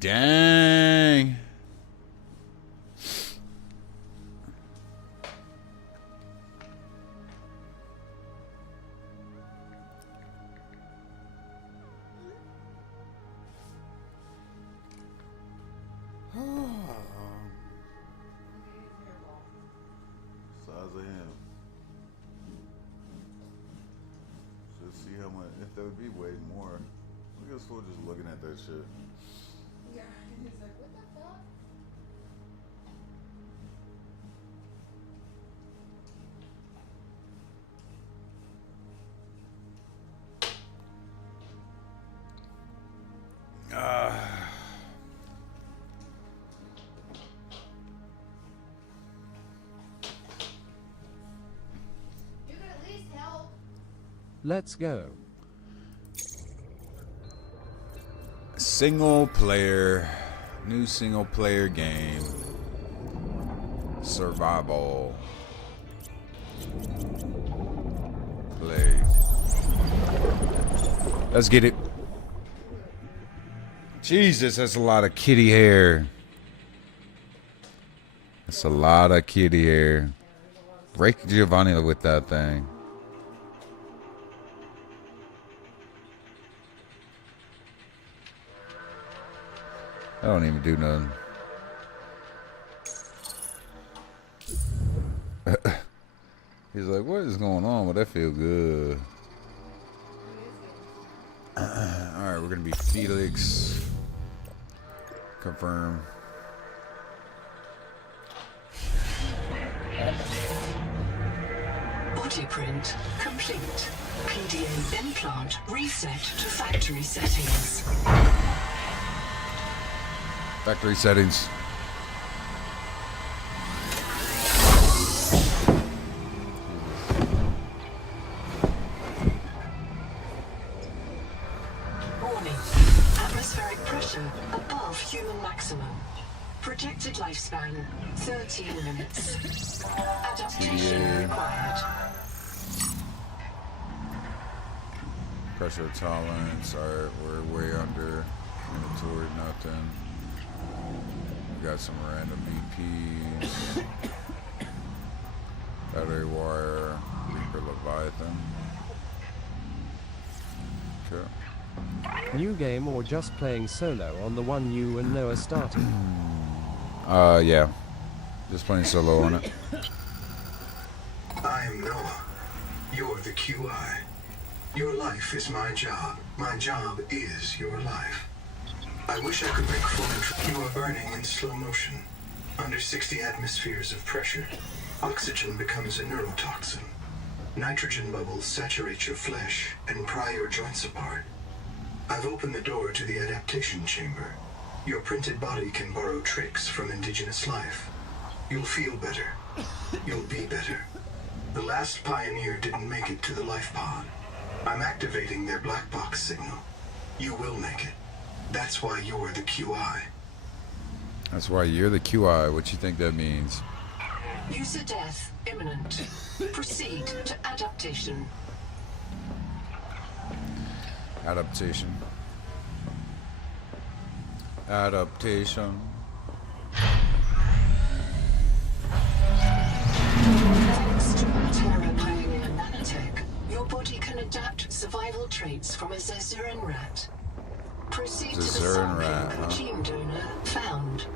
Dang. Size of him. Should see how much. If there would be way more. Look at this fool just looking at that shit. Yeah, and he's like, what the fuck? You could at least help. Let's go. Single player. New single player game. Survival. Play. Let's get it. Jesus, that's a lot of kitty hair. That's a lot of kitty hair. Break Giovanni with that thing. I don't even do nothing. He's like, what is going on? But that feel good. Alright, we're gonna be Felix. Confirm. Body print complete. PDA implant reset to factory settings. Factory settings. Warning. Atmospheric pressure above human maximum. Projected lifespan 13 minutes. Adaptation PDA. required. Pressure tolerance. Alright, we're way under. Inventory, nothing. We got some random EPs. Battery wire. Reaper Leviathan. Okay. New game or just playing solo on the one you and Noah started? Yeah. Just playing solo on it. I am Noah. You're the QI. Your life is my job. My job is your life. I wish I could make full control. You are burning in slow motion. Under 60 atmospheres of pressure, oxygen becomes a neurotoxin. Nitrogen bubbles saturate your flesh and pry your joints apart. I've opened the door to the adaptation chamber. Your printed body can borrow tricks from indigenous life. You'll feel better. You'll be better. The last pioneer didn't make it to the life pod. I'm activating their black box signal. You will make it. That's why you're the QI. That's why you're the QI. What you think that means? User death imminent. Proceed to adaptation. Adaptation. Adaptation. Thanks to Terra Pioneer Nanotech, your body can adapt survival traits from a Zazuran rat. Proceed to the Zazuran rat, sampling gene donor found.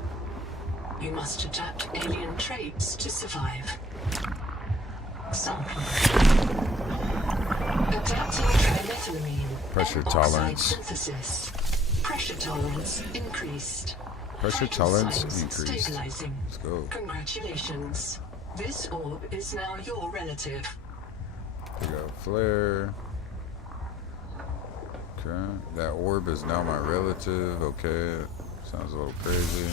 You must adapt alien traits to survive. Sample. Adapting trimethylamine. Pressure and oxide tolerance. Synthesis. Pressure tolerance increased. Pressure Vital tolerance signs increased. Stabilizing. Let's go. Congratulations. This orb is now your relative. We got flare. Okay. That orb is now my relative. Okay. Sounds a little crazy.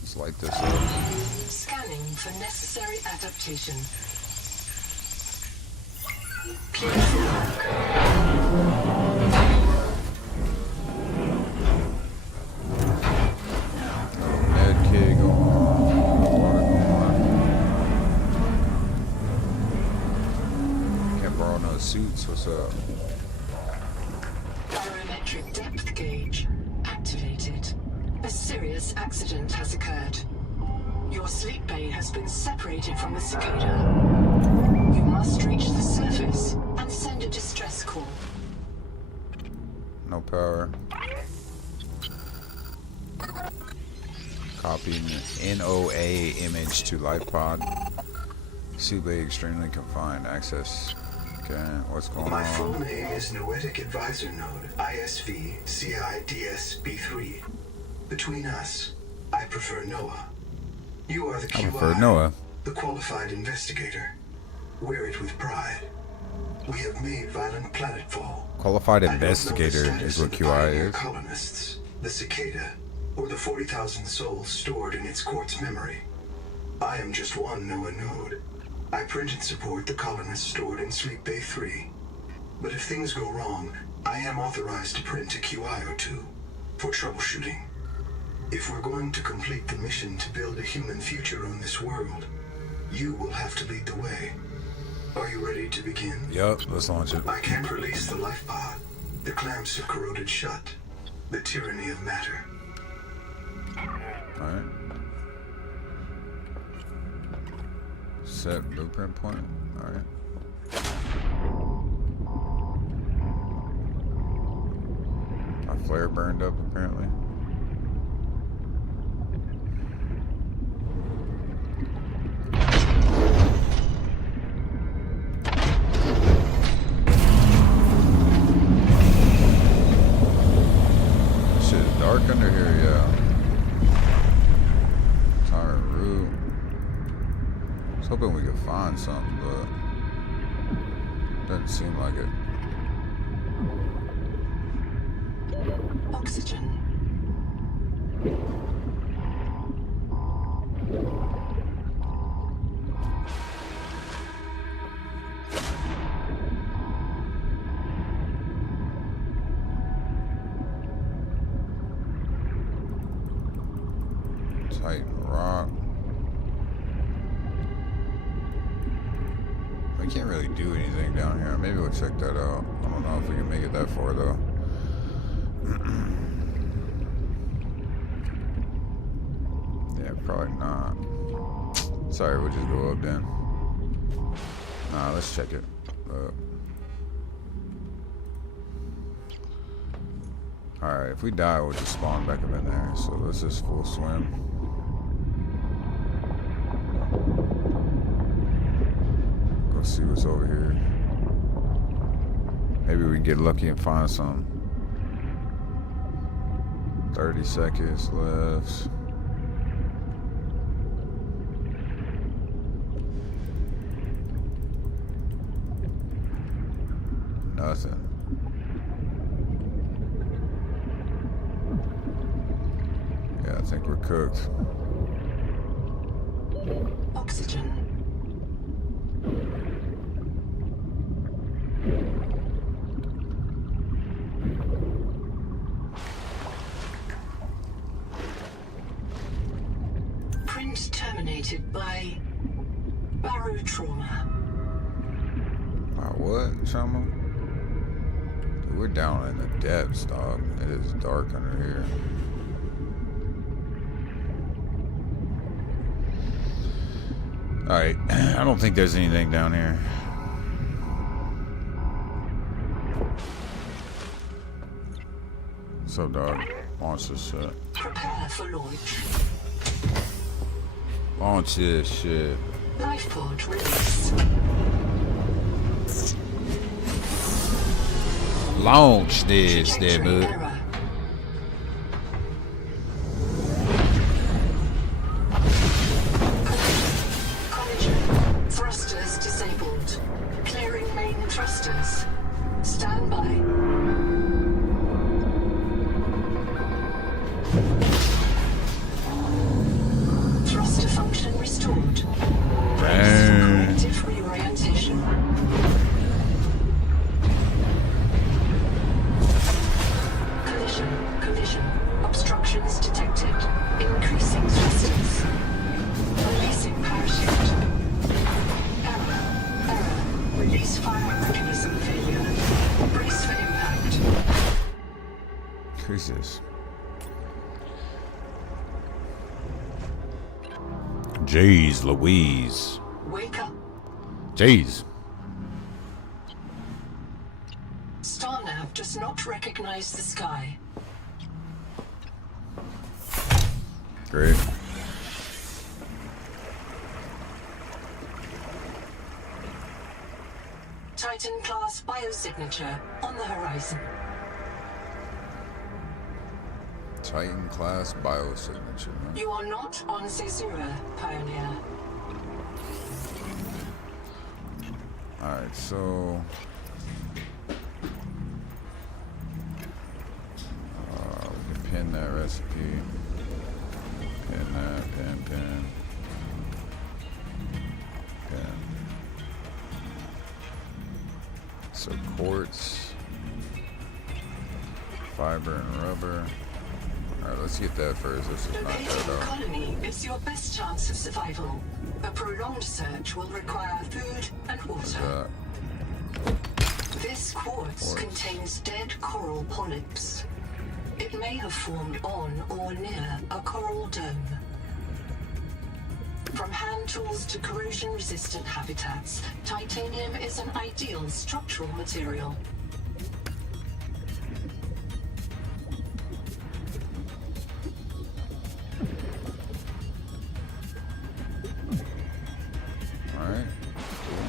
Let's light this up. Scanning for necessary adaptation. Clear for work. Med kit going on. Water going on. Can't borrow no suits. What's up? barometric depth gauge activated. A serious accident has occurred. Your sleep bay has been separated from the cicada. You must reach the surface and send a distress call. No power. Copying NOA image to life pod. Sleep bay extremely confined. Access. Okay, what's going My on? full name is Noetic Advisor Node, ISV CIDSB3. Between us, I prefer Noah. You are the QI, I prefer Noah. the qualified investigator. Wear it with pride. We have made violent planetfall. Qualified I don't know the investigator status is what of the QI pioneer is. colonists, the cicada, or the 40,000 souls stored in its quartz memory. I am just one Noah node. I print and support the colonists stored in Sleep Bay 3. But if things go wrong, I am authorized to print a QI or two for troubleshooting. If we're going to complete the mission to build a human future on this world, you will have to lead the way. Are you ready to begin? Yup, let's launch it. I can't release the life pod. The clamps have corroded shut. The tyranny of matter. Alright. Set blueprint point. Alright. My flare burned up apparently. Shit is dark under here, yeah. Tyrant root. I was hoping we could find something, but doesn't seem like it. Oxygen. Titan rock. We can't really do anything down here. Maybe we'll check that out. I don't know if we can make it that far though. Yeah, probably not. Sorry, we'll just go up then. Nah, let's check it. Alright, if we die, we'll just spawn back up in there. So let's just full swim. Go see what's over here. Maybe we can get lucky and find some. 30 seconds left. Nothing. Yeah, I think we're cooked. Oxygen. Print terminated by barotrauma. What, Trauma? Dude, we're down in the depths, dog. It is dark under here. Alright, I don't think there's anything down here. So, dog, launch this shit. Prepare for launch. Launch this shit. Life pod release. Launch this, there, Trajectory bud. error. Collision. Thrusters disabled. Clearing main thrusters. Stand by. Thruster function restored. Damn. Corrective reorientation. Collision. Obstructions detected. Increasing thrusters. Releasing parachute. Error. Release fire mechanism failure. Brace for impact. Jesus. Jeez Louise. Wake up. Jeez. StarNav does not recognize the sky. Great. Titan-class biosignature on the horizon. Titan class biosignature. Huh? You are not on Caesura, Pioneer. Alright, so we can pin that recipe. Pin that, pin. So quartz, fiber, and rubber. Alright, let's get that first. Let's just knock Locating that the out. colony is your best chance of survival. A prolonged search will require food and water. This quartz contains dead coral polyps. It may have formed on or near a coral dome. From hand tools to corrosion-resistant habitats, titanium is an ideal structural material. Alright, cool.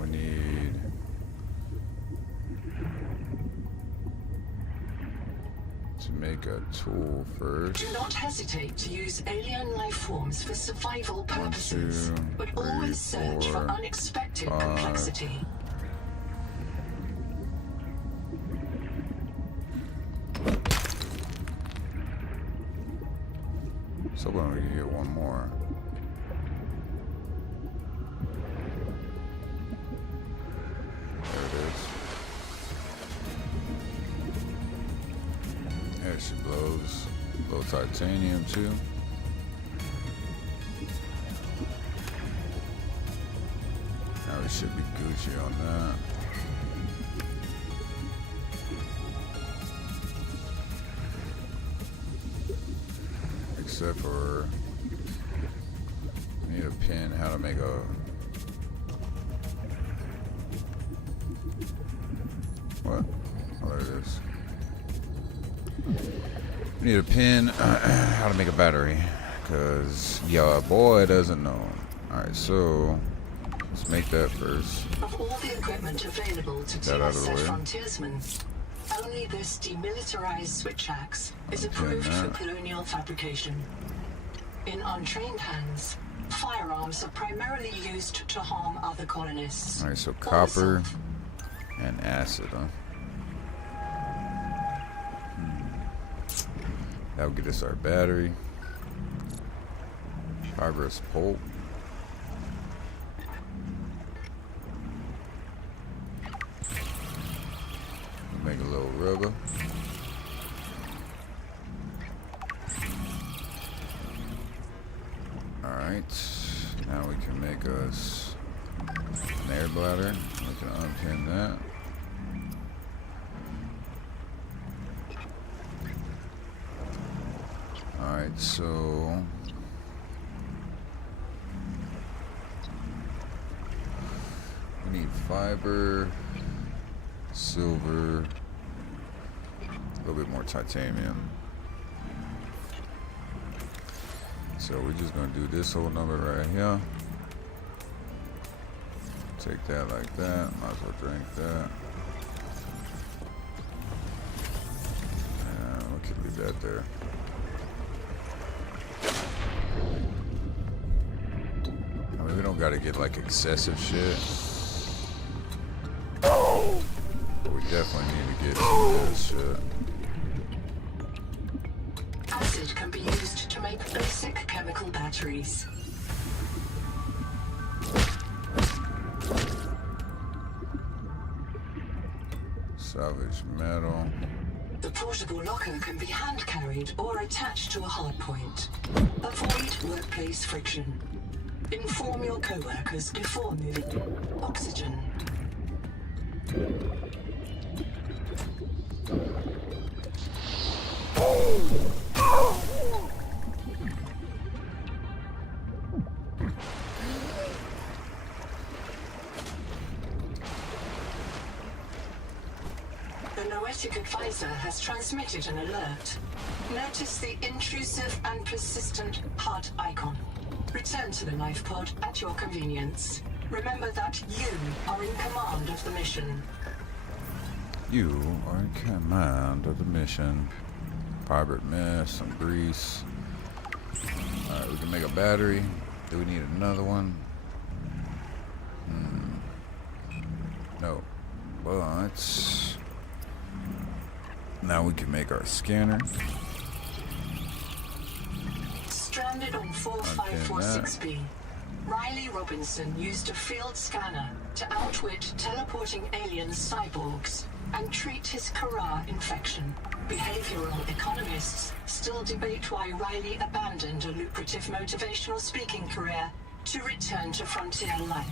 We need to make a tool first. Do not hesitate to use alien life forms for survival purposes, but always search for unexpected complexity. So when we can get one more. There it is. There she blows. Blow titanium too. Now we should be Gucci on that. Except for I need a pin how to make a what? Oh, there it is. I need a pin how to make a battery because your boy doesn't know. Alright, so let's make that first. Of all the equipment available to Get that out of the TSF way. frontiersmen, only this demilitarized switch axe is approved for that. colonial fabrication. In untrained hands, firearms are primarily used to harm other colonists. Alright, so or copper self. and acid, huh? That would get us our battery. Fibrous pulp. Make a little rubber. Alright. Now we can make us an air bladder. We can unpin that. Alright, so we need fiber, silver, a little bit more titanium. So we're just gonna do this whole number right here. Take that like that. Might as well drink that. And we could leave that there. I mean, we don't gotta get like excessive shit. But we definitely need to get some of this shit. Acid can be used to make basic chemical batteries. Salvage metal. The portable locker can be hand carried or attached to a hardpoint. Avoid workplace friction. Inform your co-workers before moving. Oxygen. The Noetic advisor has transmitted an alert. Notice the intrusive and persistent heart icon. Return to the life pod at your convenience. Remember that you are in command of the mission. You are in command of the mission. Pirate mess, some grease. Alright, we can make a battery. Do we need another one? No. But now we can make our scanner. Stranded on 4546B, Riley Robinson used a field scanner to outwit teleporting alien cyborgs and treat his Kara infection. Behavioral economists still debate why Riley abandoned a lucrative motivational speaking career to return to frontier life.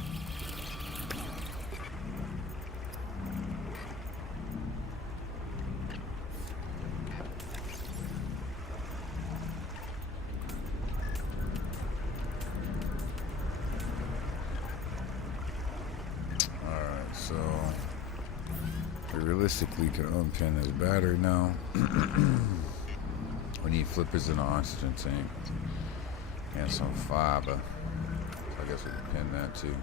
So, we realistically can unpin this battery now. We need flippers and an oxygen tank. And some fiber. So I guess we can pin that too.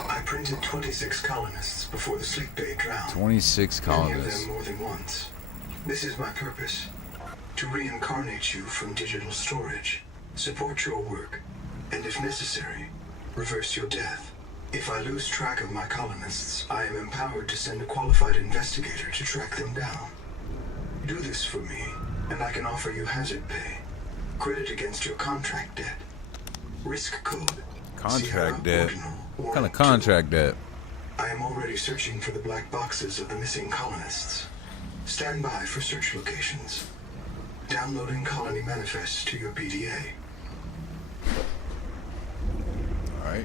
I printed 26 colonists before the sleep bay drowned. 26 Many of colonists. them more than once. This is my purpose. To reincarnate you from digital storage, support your work, and if necessary, reverse your death. If I lose track of my colonists, I am empowered to send a qualified investigator to track them down. Do this for me, and I can offer you hazard pay. Credit against your contract debt. Risk code. Contract debt? Ordinal, What kind of contract debt? I am already searching for the black boxes of the missing colonists. Stand by for search locations. Downloading colony manifests to your PDA. Alright.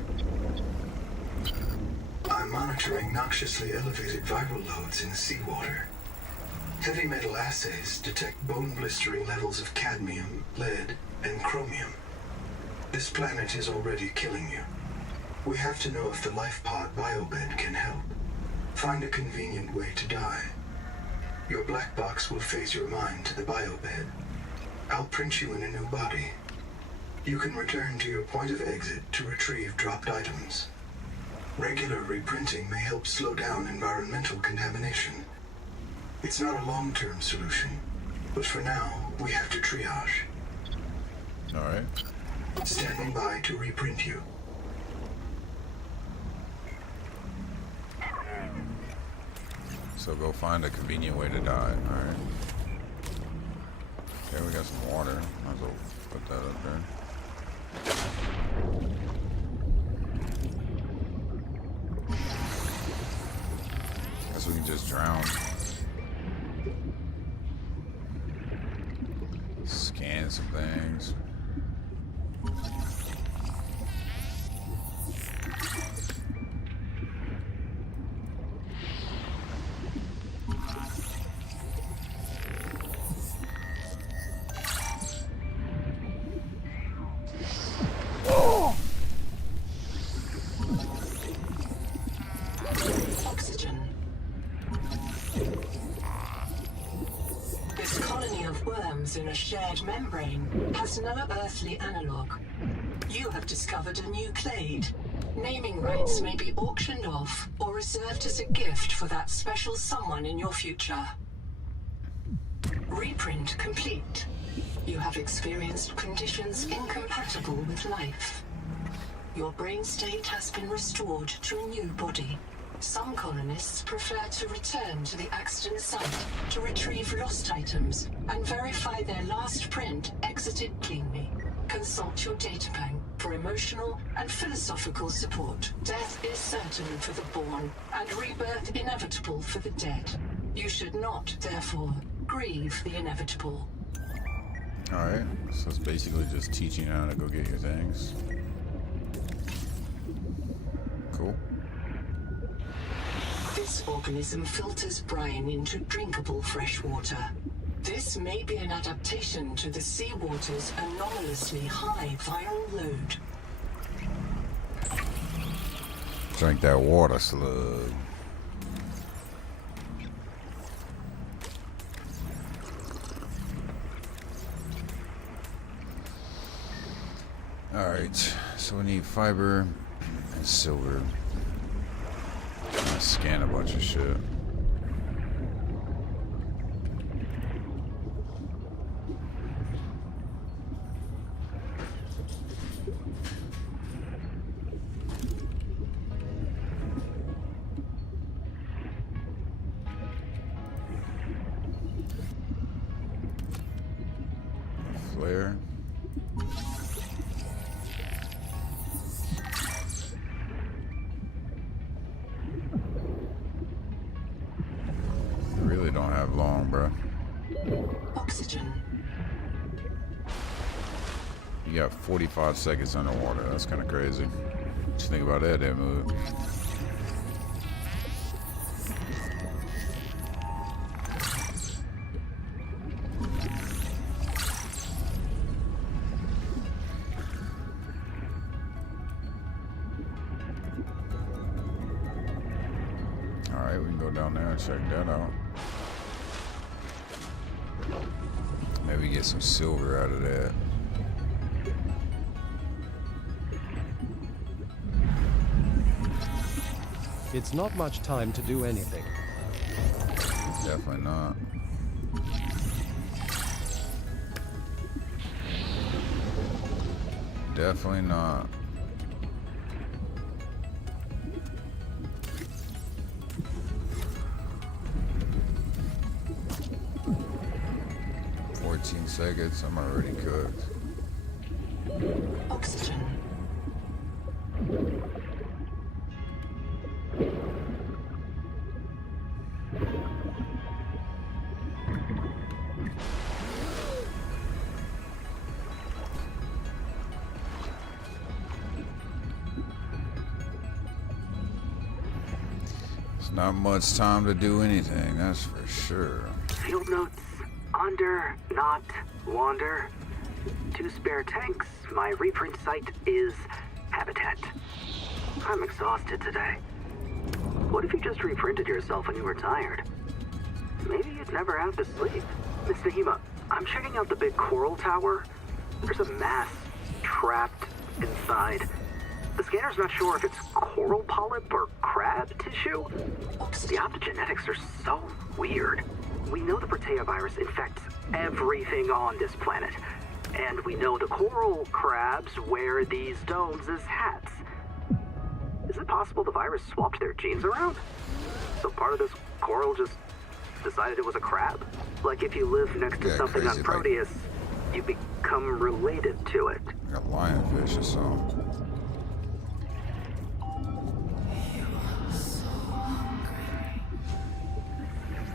I'm monitoring noxiously elevated viral loads in seawater. Heavy metal assays detect bone blistering levels of cadmium, lead, and chromium. This planet is already killing you. We have to know if the life pod biobed can help. Find a convenient way to die. Your black box will phase your mind to the biobed. I'll print you in a new body. You can return to your point of exit to retrieve dropped items. Regular reprinting may help slow down environmental contamination. It's not a long-term solution, but for now, we have to triage. Alright. Standing by to reprint you. So go find a convenient way to die. Alright. Okay, we got some water. Might as well put that up there. Guess we can just drown. Scan some things. Oxygen. This colony of worms in a shared membrane has no earthly analog. You have discovered a new clade. Naming rights may be auctioned off or reserved as a gift for that special someone in your future. Reprint complete. You have experienced conditions incompatible with life. Your brain state has been restored to a new body. Some colonists prefer to return to the accident site to retrieve lost items and verify their last print exited cleanly. Consult your databank for emotional and philosophical support. Death is certain for the born, and rebirth inevitable for the dead. You should not, therefore, grieve the inevitable. Alright, so it's basically just teaching you how to go get your things. Cool. organism filters brine into drinkable fresh water. This may be an adaptation to the seawater's anomalously high viral load. Drink that water slug. Alright, so we need fiber and silver. I'm gonna scan a bunch of shit. Flare. Really don't have long, bro. Oxygen. You got 45 seconds underwater. That's kind of crazy. What you think about that move? Alright, we can go down there and check that out. Maybe get some silver out of that. It's not much time to do anything. Definitely not. Definitely not. Seconds, I'm already cooked. Oxygen. It's not much time to do anything, that's for sure. Field notes. Under, not, wander. 2 spare tanks. My reprint site is habitat. I'm exhausted today. What if you just reprinted yourself when you were tired? Maybe you'd never have to sleep. Miss Nahima, I'm checking out the big coral tower. There's a mass trapped inside. The scanner's not sure if it's coral polyp or crab tissue. The optogenetics are so weird. We know the Protea virus infects everything on this planet. And we know the coral crabs wear these domes as hats. Is it possible the virus swapped their genes around? So part of this coral just decided it was a crab? Like if you live next to something crazy, on Proteus, you become related to it. Like a lionfish or something.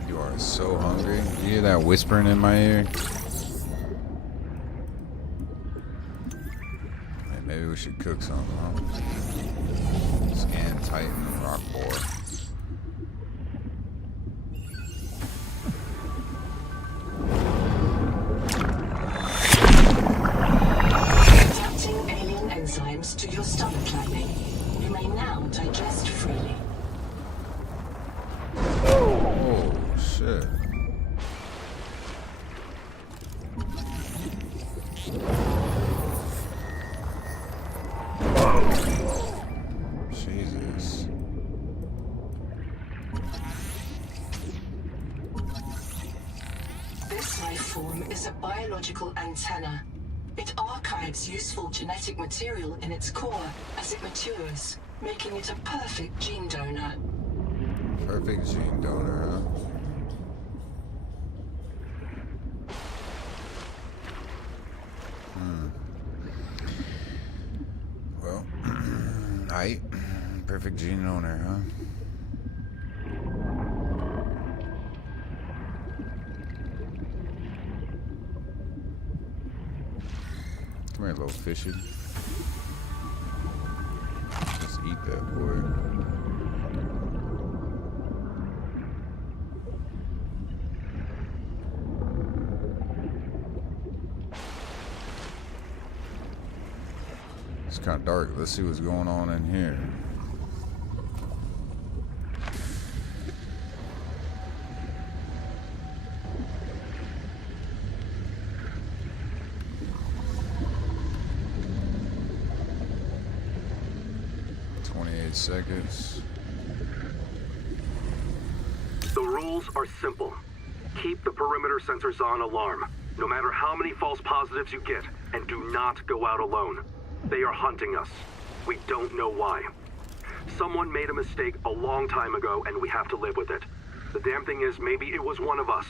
You are so hungry. You hear that whispering in my ear? Man, maybe we should cook something, huh? Scan Titan rock boar. Adapting alien enzymes to your stomach lining. You may now digest freely. Oh, shit. Jesus. This life form is a biological antenna. It archives useful genetic material in its core as it matures, making it a perfect gene donor. Perfect gene donor, huh? Well, aight. Perfect gene donor, huh? Come here, little fishy. Just eat that boy. It's kind of dark. Let's see what's going on in here. Seconds. The rules are simple. Keep the perimeter sensors on alarm, no matter how many false positives you get, and do not go out alone. They are hunting us. We don't know why. Someone made a mistake a long time ago, and we have to live with it. The damn thing is, maybe it was one of us.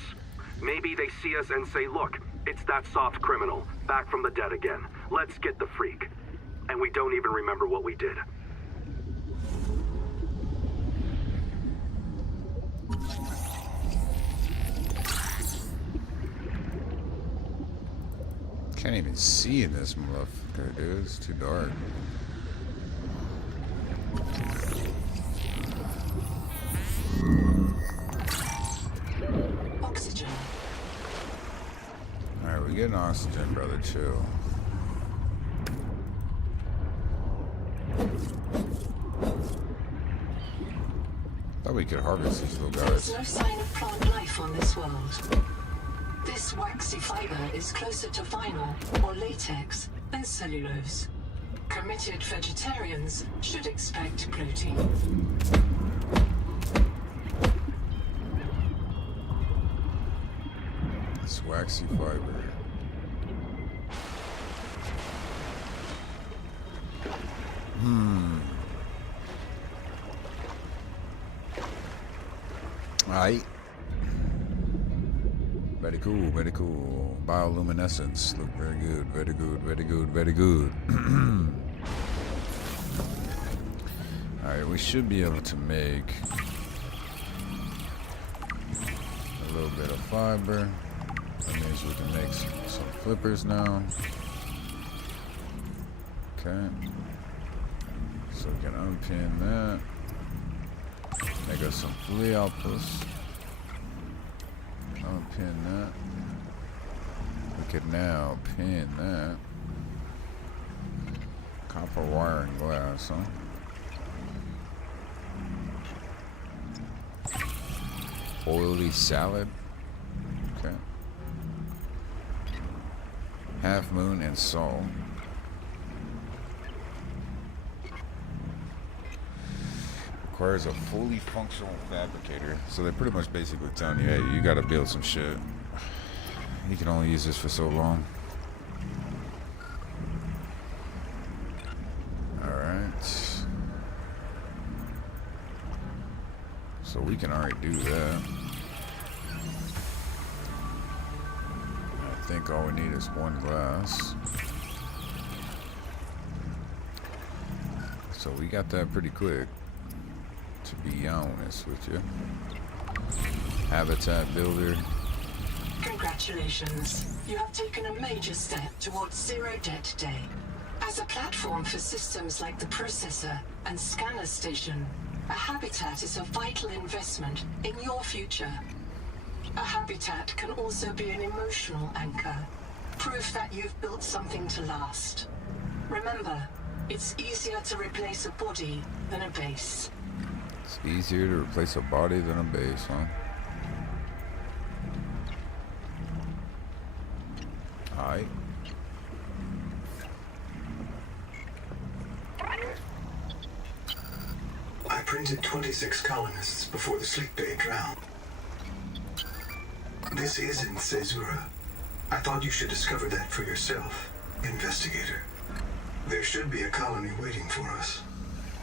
Maybe they see us and say, look, it's that soft criminal, back from the dead again. Let's get the freak. And we don't even remember what we did. Can't even see in this motherfucker, dude. It's too dark. Oxygen. Alright, we're getting oxygen, brother. Chill. Thought we could harvest these little guys. There's no sign of plant life on this world. This waxy fiber is closer to vinyl or latex than cellulose. Committed vegetarians should expect protein. It's waxy fiber. Alright. Very cool, very cool. Bioluminescence. Look very good, very good, very good, very good. Alright, we should be able to make a little bit of fiber. That means we can make some flippers now. Okay. So we can unpin that. Make us some flea outposts. Unpin that. We could now pin that. Copper wire and glass, huh? Oily salad. Okay. Half moon and salt. Requires a fully functional fabricator. So they're pretty much basically telling you, hey, you gotta build some shit. You can only use this for so long. Alright. So we can already do that. I think all we need is one glass. So we got that pretty quick, to be honest with you. Habitat builder. Congratulations. You have taken a major step towards Zero Debt Day. As a platform for systems like the processor and scanner station, a habitat is a vital investment in your future. A habitat can also be an emotional anchor, proof that you've built something to last. Remember, it's easier to replace a body than a base. It's easier to replace a body than a base, huh? Alright. I printed 26 colonists before the sleep bay drowned. This isn't Caesura. I thought you should discover that for yourself, investigator. There should be a colony waiting for us.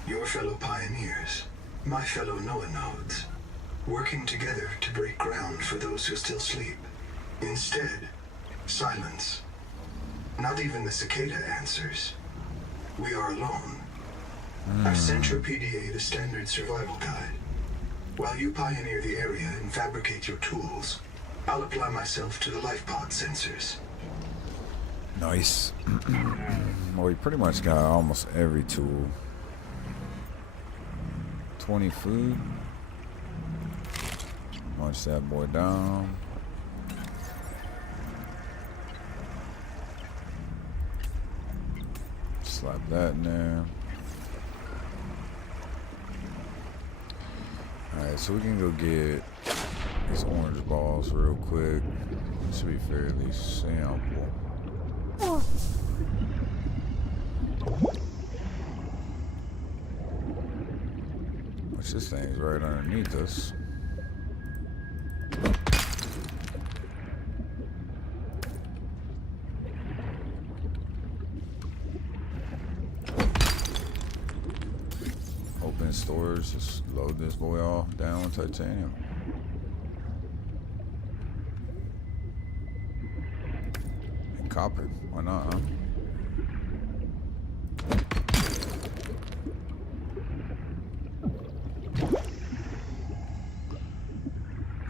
Your fellow pioneers, my fellow Noah nodes, working together to break ground for those who still sleep. Instead, silence. Not even the cicada answers. We are alone. I've sent your PDA the standard survival guide. While you pioneer the area and fabricate your tools, I'll apply myself to the life pod sensors. Nice. Well, we pretty much got almost every tool. 20 food. Munch that boy down. Slap that in there. Alright, so we can go get these orange balls real quick. This should be fairly simple. Which this thing's right underneath us. Open stores, just load this boy off down with titanium. And copper, why not, huh?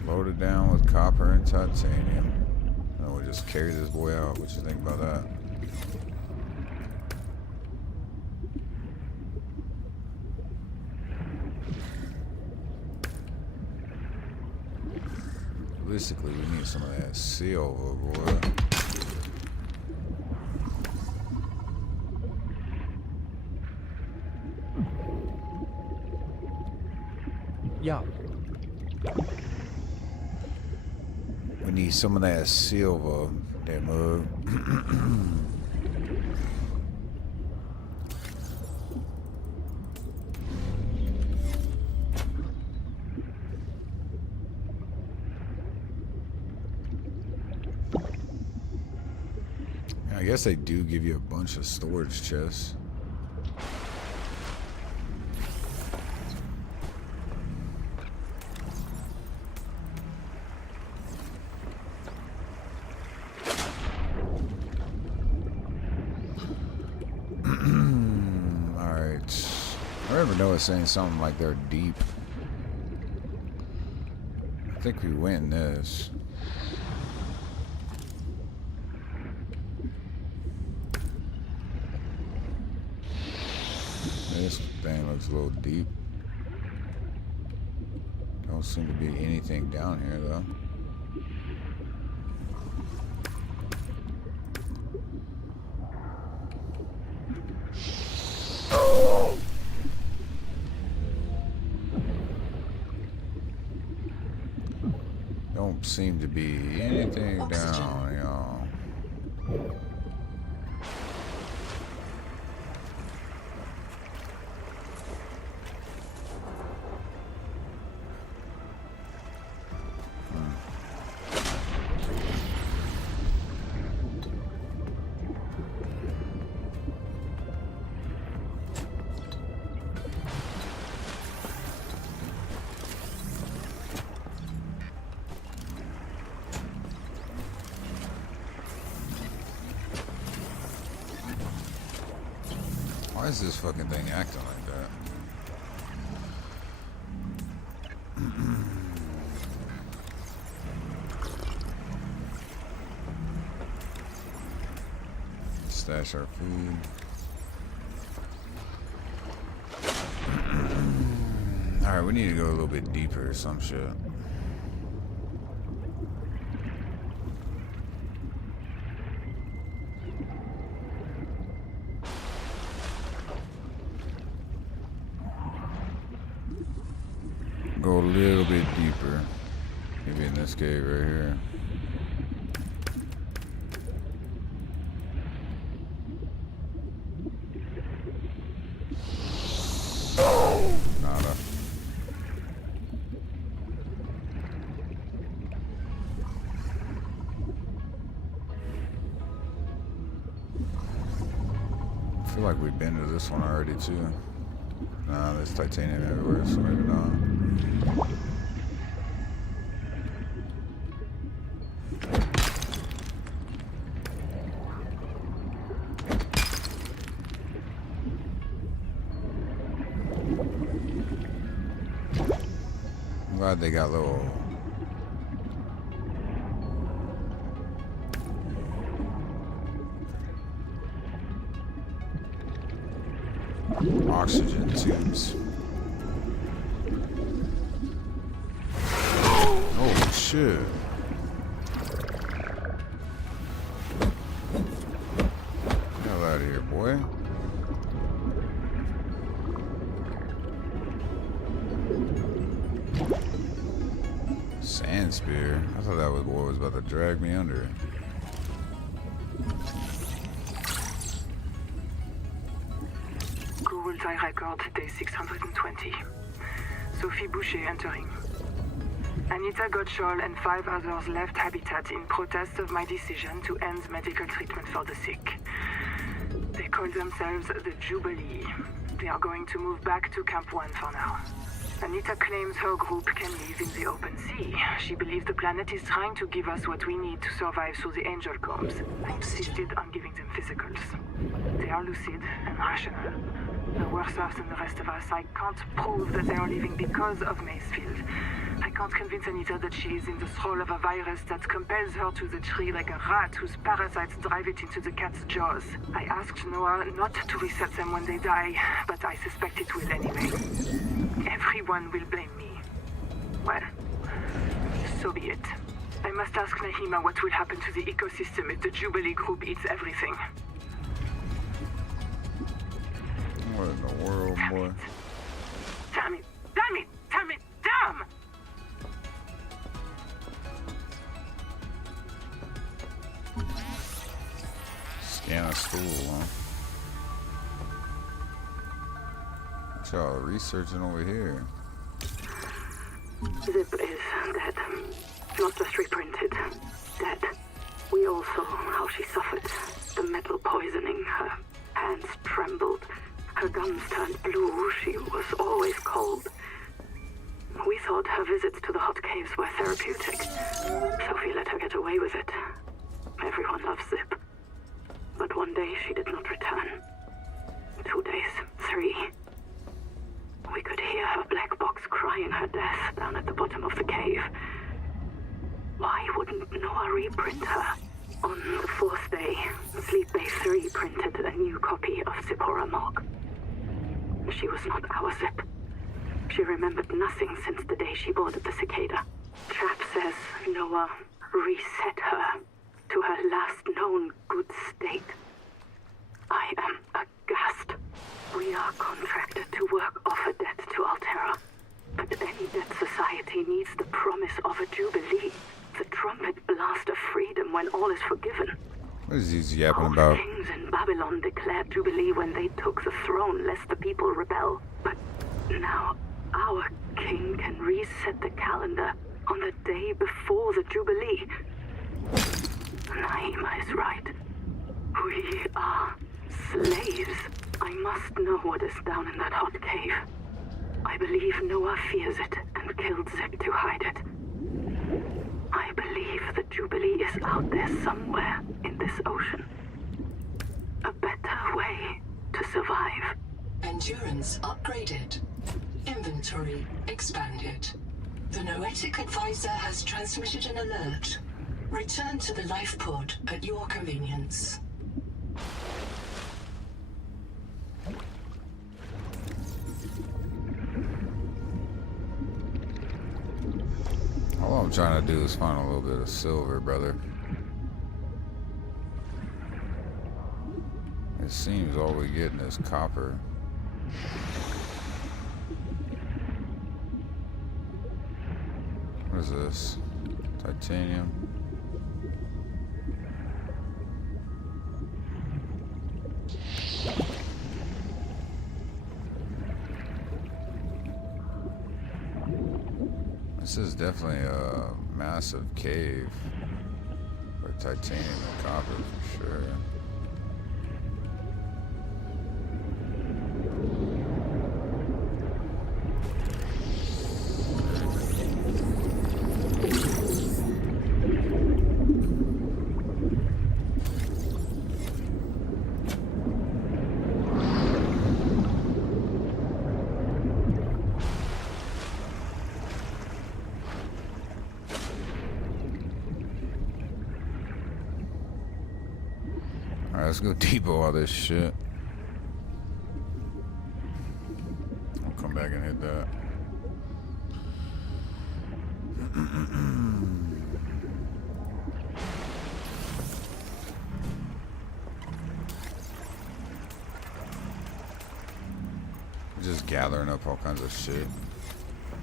Load it down with copper and titanium. And we'll just carry this boy out. What you think about that? Realistically, we need some of that silver, boy. Yeah. We need some of that silver, that mug. I guess they do give you a bunch of storage chests. Alright. I remember Noah saying something like they're deep. I think we win this. This thing looks a little deep. Don't seem to be anything down here though. Don't seem to be anything down, y'all. Why is this fucking thing acting like that? Stash our food. Alright, we need to go a little bit deeper or some shit. Go a little bit deeper. Maybe in this cave right here. Nada. I feel like we've been to this one already too. Nah, there's titanium everywhere, so maybe not. I'm glad they got little oxygen tubes. Oh shit. Get out of here, boy. spear. I thought that was what was about to drag me under. Google tie record day 620. Sophie Boucher entering. Anita Gottschall and 5 others left Habitat in protest of my decision to end medical treatment for the sick. They call themselves the Jubilee. They are going to move back to Camp 1 for now. Anita claims her group can live in the open sea. She believes the planet is trying to give us what we need to survive through the angel combs. I insisted on giving them physicals. They are lucid and rational. They're worse off than the rest of us. I can't prove that they are living because of Macefield. I can't convince Anita that she is in the thrall of a virus that compels her to the tree like a rat whose parasites drive it into the cat's jaws. I asked Noah not to reset them when they die, but I suspect it will anyway. Everyone will blame me. Well, so be it. I must ask Nahima what will happen to the ecosystem if the Jubilee group eats everything. What in the world, boy? Damn it! Damn it! Damn it! Damn! Scan a stool, huh? What y'all researching over here? Zip is dead. Not just reprinted. Dead. We all saw how she suffered. The metal poisoning. Her hands trembled. Her gums turned blue. She was always cold. We thought her visits to the hot caves were therapeutic. Sophie let her get away with it. Everyone loves Zip. But one day she did not return. 2 days. 3. We could hear her black box crying her death down at the bottom of the cave. Why wouldn't Noah reprint her? On the 4th day, Sleep Bay 3 printed a new copy of Zipporah Mog. She was not our Zip. She remembered nothing since the day she boarded the Cicada. Trap says Noah reset her to her last known good state. I am aghast. We are contracted to work off a debt to Altera. But any debt society needs the promise of a jubilee. The trumpet blast of freedom when all is forgiven. What is he yapping All about? the kings in Babylon declared jubilee when they took the throne, lest the people rebel. But now our king can reset the calendar on the day before the jubilee. Naima is right. We are slaves. I must know what is down in that hot cave. I believe Noah fears it and killed Zip to hide it. I believe the Jubilee is out there somewhere in this ocean. A better way to survive. Endurance upgraded. Inventory expanded. The Noetic Advisor has transmitted an alert. Return to the life pod at your convenience. All I'm trying to do is find a little bit of silver, brother. It seems all we getting is copper. What is this? Titanium. This is definitely a massive cave for titanium and copper for sure. Alright, let's go depot all this shit. I'll come back and hit that. Just gathering up all kinds of shit.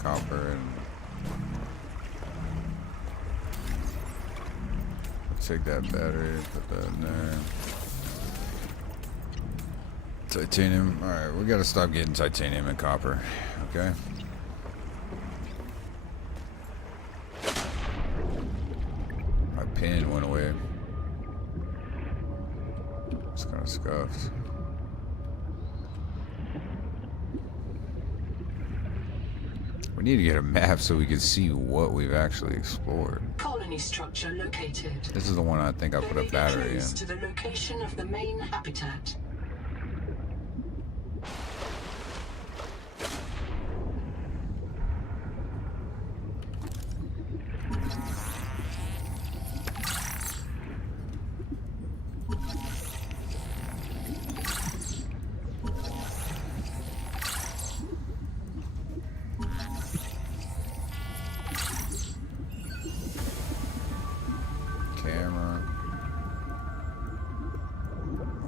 Copper and take that battery and put that in there. Titanium. Alright, we gotta stop getting titanium and copper. Okay? My pen went away. It's kind of scuffed. We need to get a map so we can see what we've actually explored. Colony structure located. This is the one I think I put a battery in. To the location of the main habitat. Camera.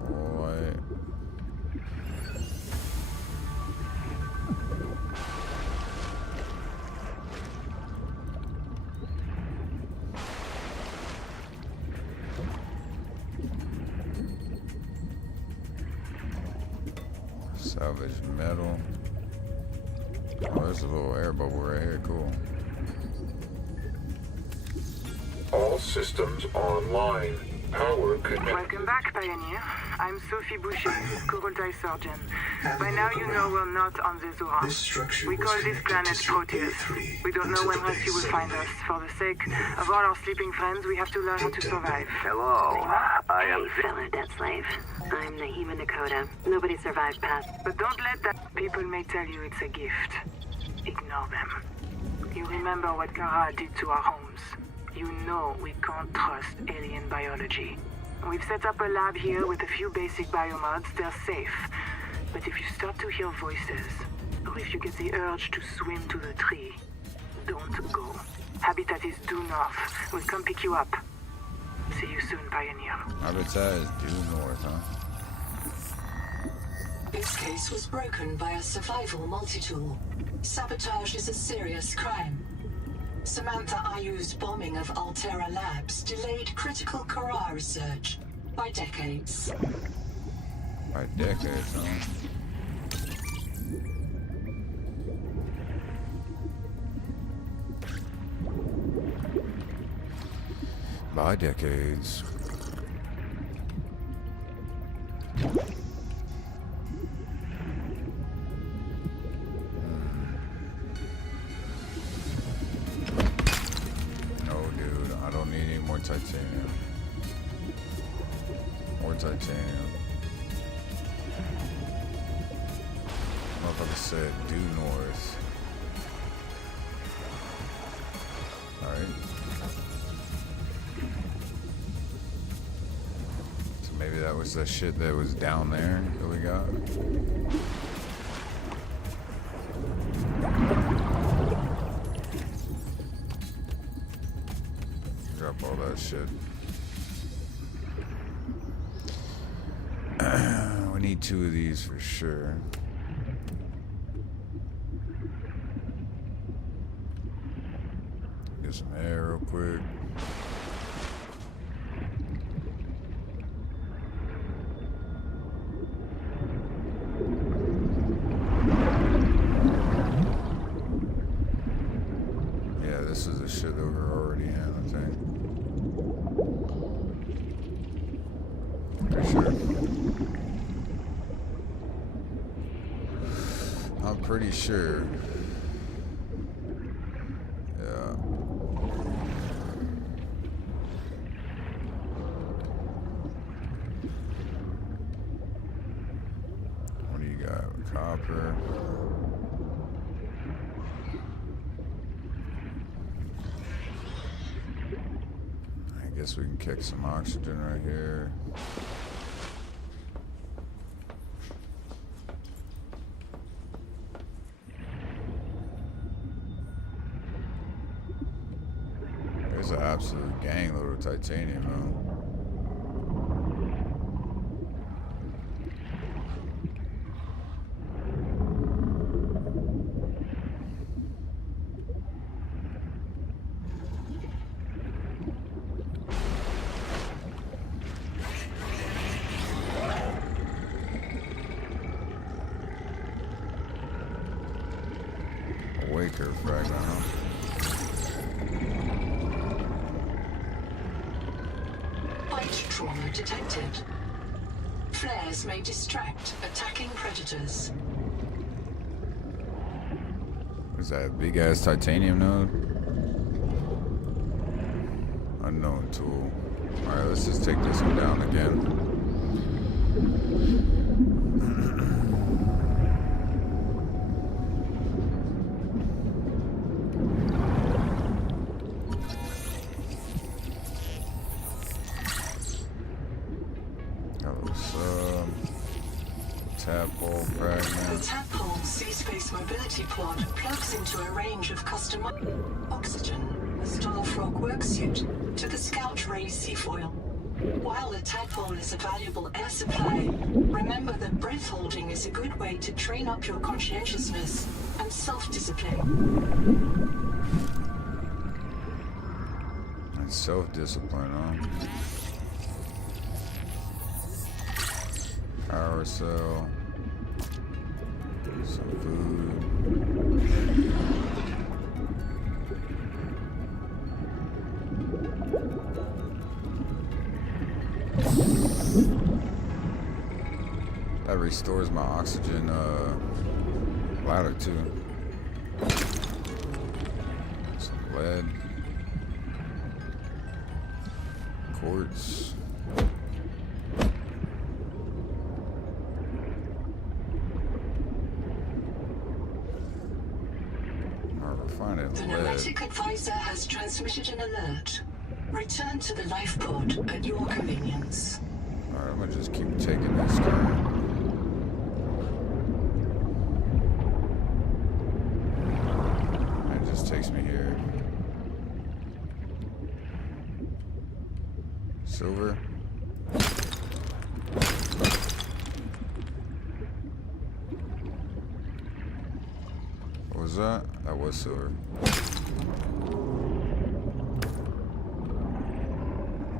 Light. Salvage metal. Oh, there's a little air bubble right here. Cool. All systems online. Power connected. Welcome back, Pioneer. I'm Sophie Boucher, Coroltai surgeon. By now you know we're not on the Zora. We call this planet Proteus. We don't know when Rusty will find us. For the sake of all our sleeping friends, we have to learn how to survive. Hello, I am... Hey, fellow death slave. I'm Nahima Nakota. Nobody survived past. But don't let that... People may tell you it's a gift. Ignore them. You remember what Kara did to our homes. You know we can't trust alien biology. We've set up a lab here with a few basic biomods. They're safe. But if you start to hear voices, or if you get the urge to swim to the tree, don't go. Habitat is due north. We'll come pick you up. See you soon, Pioneer. Habitat is due north, huh? This case was broken by a survival multi-tool. Sabotage is a serious crime. Samantha Ayu's bombing of Altera Labs delayed critical Kara research by decades. By decades, huh? By decades. Titanium. More titanium. Motherfucker said due north. Alright. So maybe that was the shit that was down there that we got. Drop all that shit. We need 2 of these for sure. Get some air real quick. Yeah, this is the shit that we're already in, I think. Pretty sure. I'm pretty sure. Yeah. What do you got? Copper. I guess we can kick some oxygen right here. There's an absolute gang load of titanium, though. breaker fragment, huh? Bite trauma detected. Flares may distract attacking predators. Is that a big ass titanium node? Unknown tool. Alright, let's just take this one down again. Tadpole fragment. The Tadpole Sea-Space Mobility Pod plugs into a range of custom oxygen, a Starfrog worksuit, to the Scout Ray Seafoil. While the Tadpole is a valuable air supply, remember that breath holding is a good way to train up your conscientiousness and self-discipline. And self-discipline, huh? Power cell. Some food. That restores my oxygen ladder too. Some lead. Quartz. The Noetic Advisor has transmitted an alert. Return to the life pod at your convenience. Alright, I'm gonna just keep taking this turn. It just takes me here. Silver. What was that? That was silver.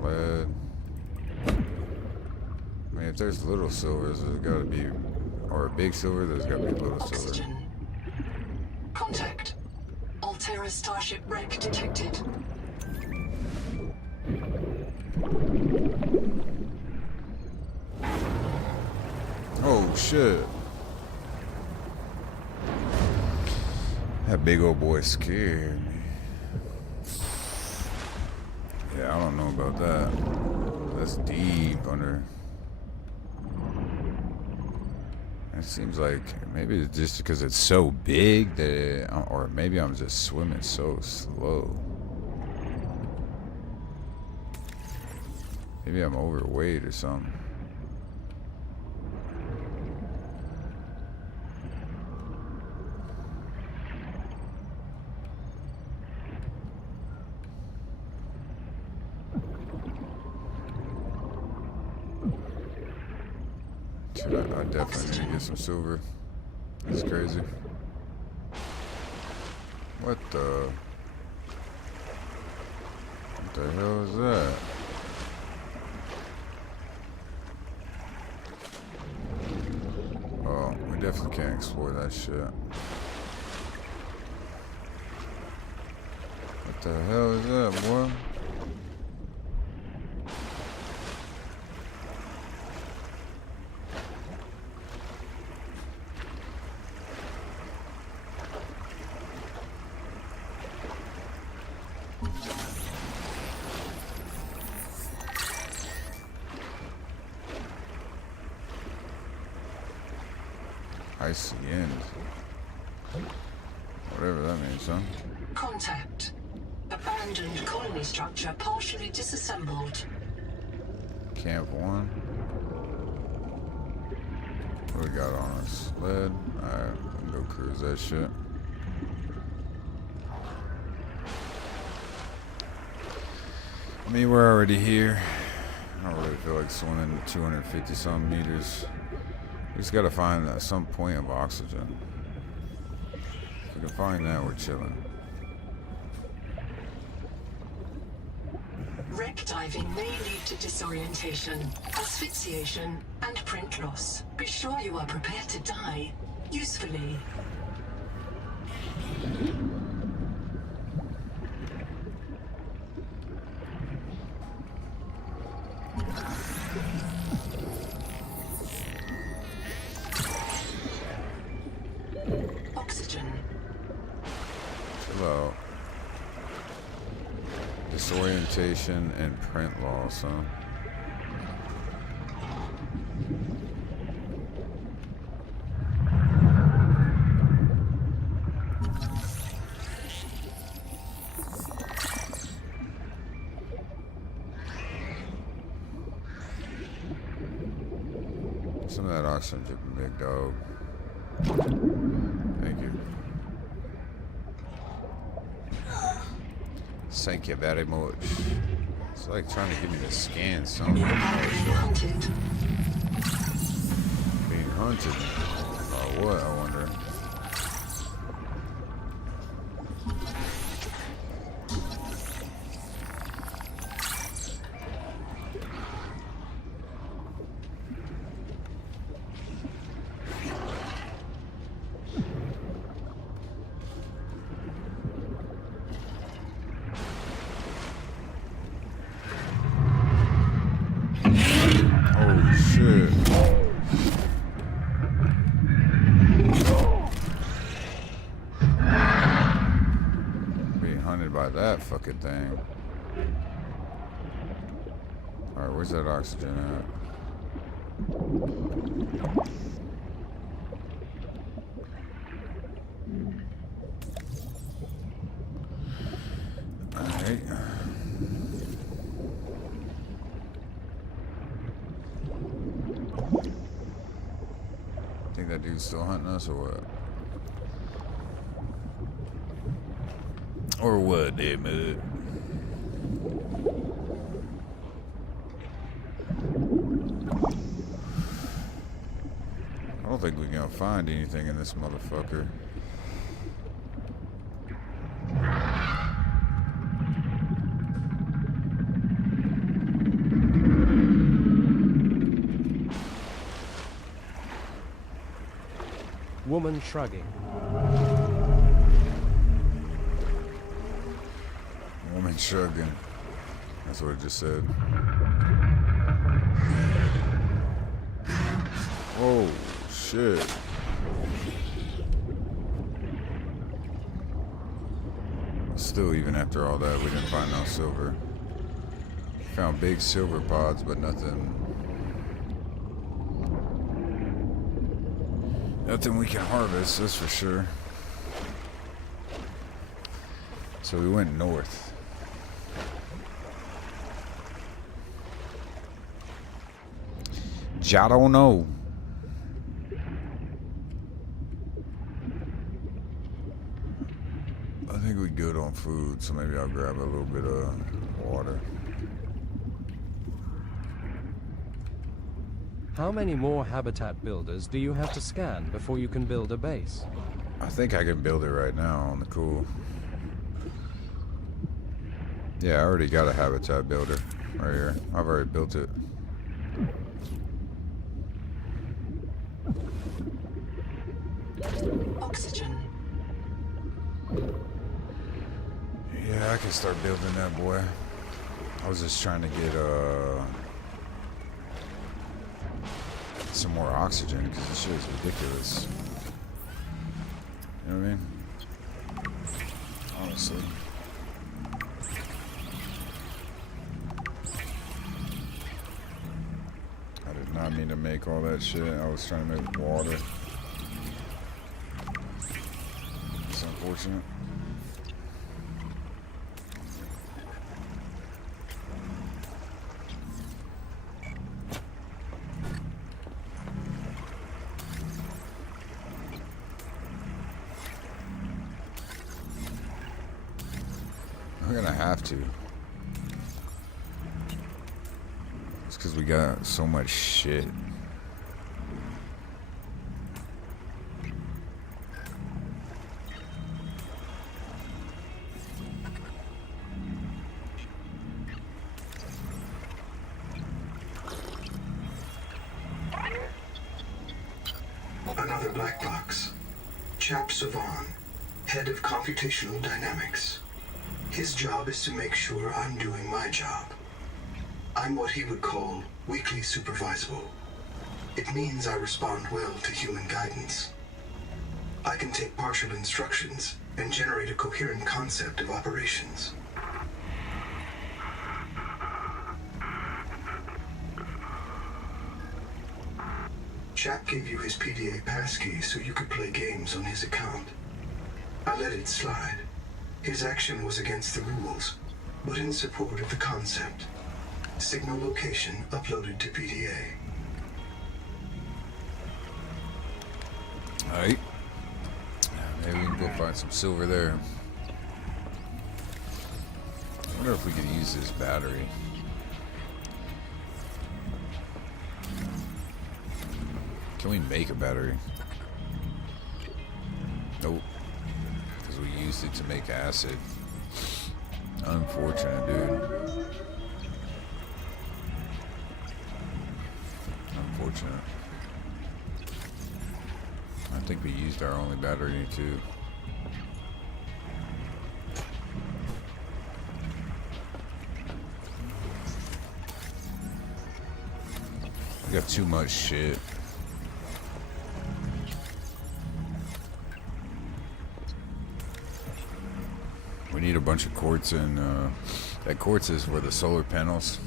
Lead. I mean, if there's little silvers, there's gotta be, or a big silver, there's gotta be little silver. Oxygen. Contact. Altera Starship wreck detected. Oh shit. That big old boy scared me. Yeah, I don't know about that. That's deep under. It seems like maybe it's just because it's so big that, or maybe I'm just swimming so slow. Maybe I'm overweight or something. I definitely need to get some silver. That's crazy. What the hell is that? Oh, we definitely can't explore that shit. What the hell is that, boy? Icy end. Whatever that means, huh? Contact. Abandoned colony structure partially disassembled. Camp 1. What we got on us? Lead. Alright, we can go cruise that shit. I mean, we're already here. I don't really feel like swimming 250 some meters. We just gotta find some point of oxygen. If we can find that, we're chilling. Wreck diving may lead to disorientation, asphyxiation, and print loss. Be sure you are prepared to die usefully. Oxygen. Chill out. Disorientation and print loss, huh? Some of that oxygen dripping, big dog. Thank you. Thank you very much. It's like trying to get me to scan something. Being hunted. Being hunted? By what, I wonder? By that fucking thing. Alright, where's that oxygen at? Alright. Think that dude's still hunting us or what? Or what, damn it? I don't think we're gonna find anything in this motherfucker. Woman shrugging. Woman shrugging. That's what it just said. Oh, shit. Still, even after all that, we didn't find no silver. Found big silver pods, but nothing. Nothing we can harvest, that's for sure. So we went north. I don't know. I think we're good on food, so maybe I'll grab a little bit of water. How many more habitat builders do you have to scan before you can build a base? I think I can build it right now on the cool. Yeah, I already got a habitat builder right here. I've already built it. Oxygen. Yeah, I can start building that, boy. I was just trying to get some more oxygen because this shit is ridiculous. You know what I mean? Honestly. I did not mean to make all that shit. I was trying to make water. It's unfortunate. We're gonna have to. It's because we got so much shit. Another black box. Chap Savan. head of computational dynamics. His job is to make sure I'm doing my job. I'm what he would call weakly supervisable. It means I respond well to human guidance. I can take partial instructions and generate a coherent concept of operations. Chap gave you his PDA passkey so you could play games on his account. I let it slide. His action was against the rules, but in support of the concept. Signal location uploaded to PDA. Alright. Maybe we can go find some silver there. I wonder if we could use this battery. Can we make a battery? Nope. Because we used it to make acid. Unfortunate, dude. Unfortunate. I think we used our only battery too. We got too much shit. We need a bunch of quartz, and that quartz is for the solar panels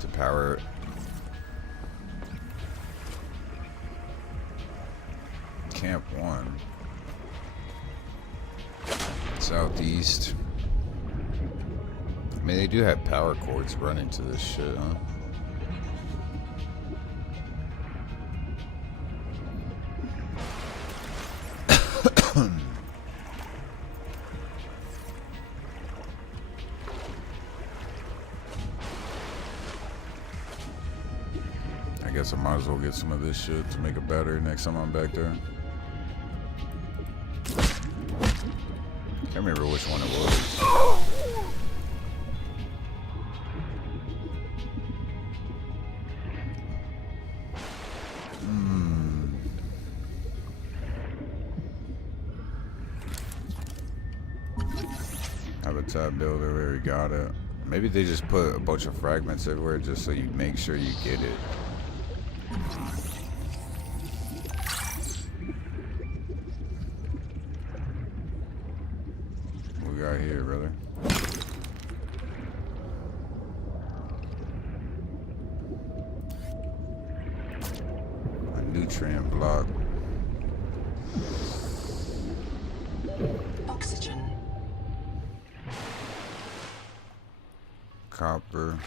to power it. Camp 1. Southeast. I mean, they do have power cords running to this shit, huh? I guess I might as well get some of this shit to make a battery next time I'm back there. Can't remember which one it was. Habitat builder, we already got it. Maybe they just put a bunch of fragments everywhere just so you make sure you get it. What we got here, brother? A nutrient block. Oxygen. Copper.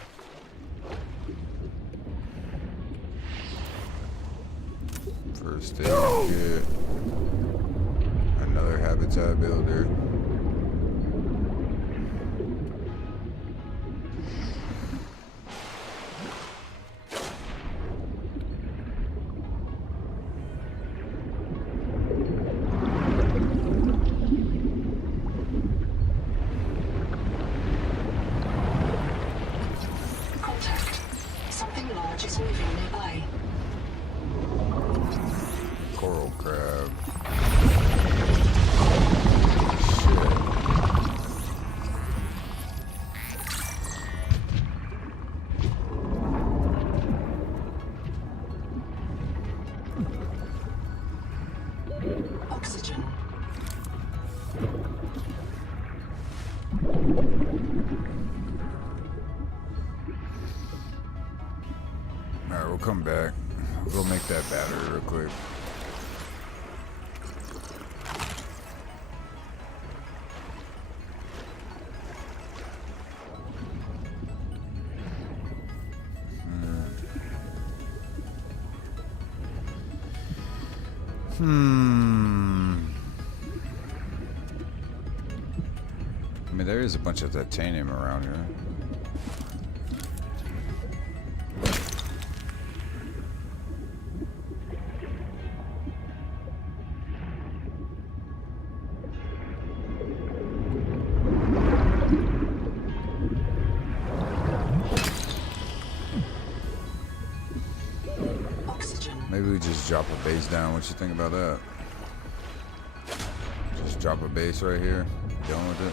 First aid kit. Another habitat builder. Contact. Something large is moving nearby. Coral crab. Oxygen. Alright, we'll come back. We'll make that battery real quick. I mean, there is a bunch of titanium around here. Oxygen. Maybe we just drop a base down. What you think about that? drop a base right here. Done with it.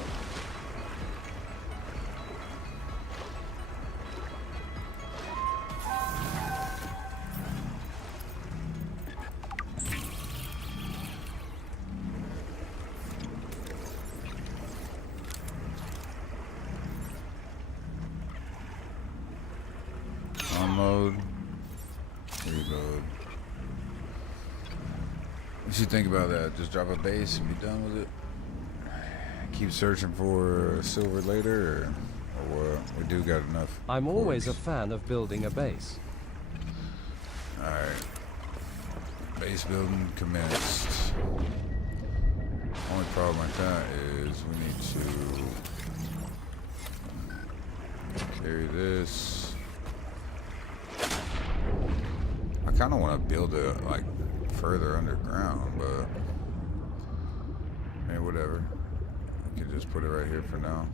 Unload. Reload. What you think about that? Just drop a base and be done with it? Keep searching for silver later, or what? We do got enough. I'm always a fan of building a base. Alright. Base building commenced. Only problem with that is we need to carry this. I kind of want to build it like further underground, but hey, whatever. We can just put it right here for now.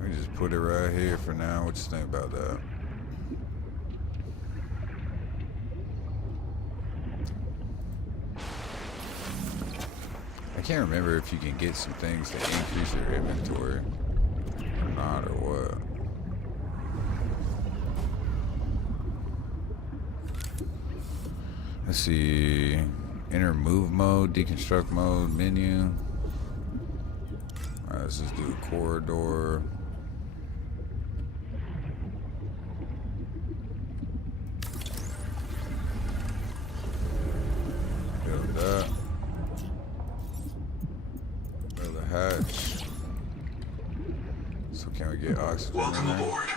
We just put it right here for now. What you think about that? I can't remember if you can get some things to increase your inventory or not, or what. Let's see. Enter move mode, deconstruct mode, menu. Alright, let's just do a corridor. Build that. Build a hatch. So can we get oxygen? Welcome aboard.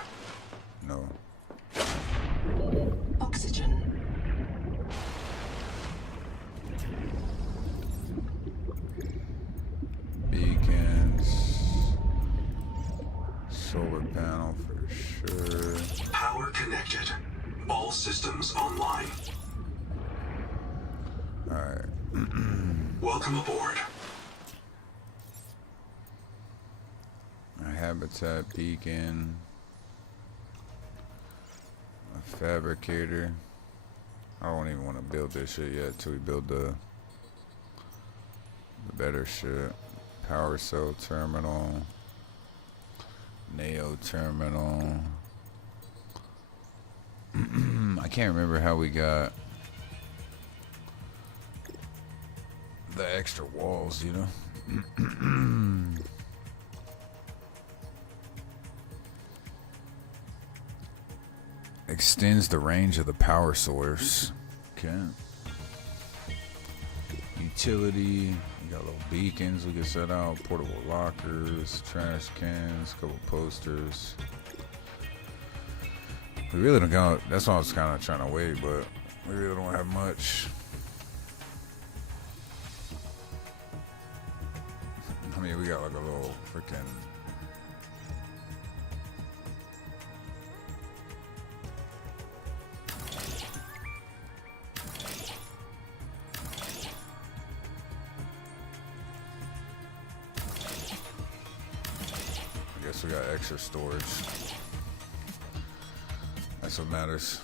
No. Oxygen. Beacons. Solar panel for sure. Power connected. All systems online. Alright. Welcome aboard. A habitat beacon. A fabricator. I don't even want to build this shit yet until we build the better shit. Power cell terminal. Neo terminal. I can't remember how we got the extra walls, you know? Extends the range of the power source. Okay. Utility. We got little beacons we can set out. Portable lockers. Trash cans. Couple posters. We really don't got. That's why I was kind of trying to wait, but we really don't have much. I mean, we got like a little freaking. I guess we got extra storage. That's what matters.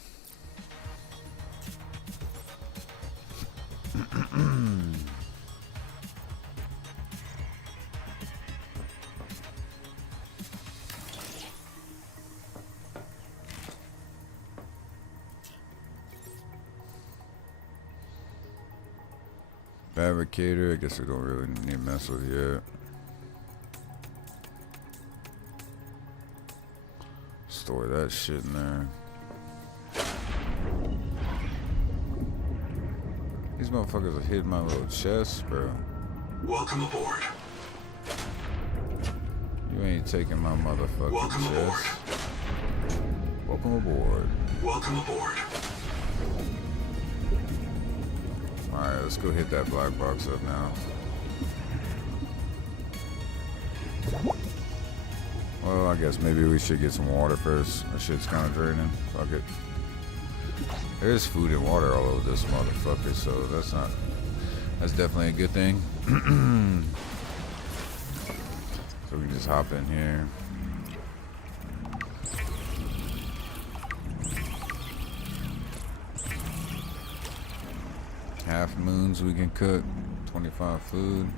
Fabricator, I guess we don't really need to mess with yet. Store that shit in there. These motherfuckers have hit my little chest, bro. Welcome aboard. You ain't taking my motherfucking Welcome chest. aboard. Welcome aboard. Welcome aboard. Alright, let's go hit that black box up now. Well, I guess maybe we should get some water first. That shit's kind of draining. Fuck it. There's food and water all over this motherfucker, so that's not... That's definitely a good thing. So we can just hop in here. Half moons we can cook. 25 food.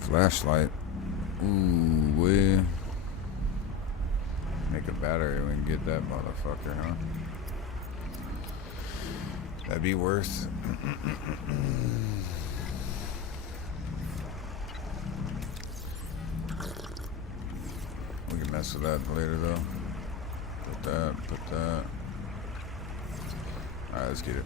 Flashlight. Ooh, we make a battery when we get that motherfucker, huh? That'd be worth. We can mess with that later though. Put that. Alright, let's get it.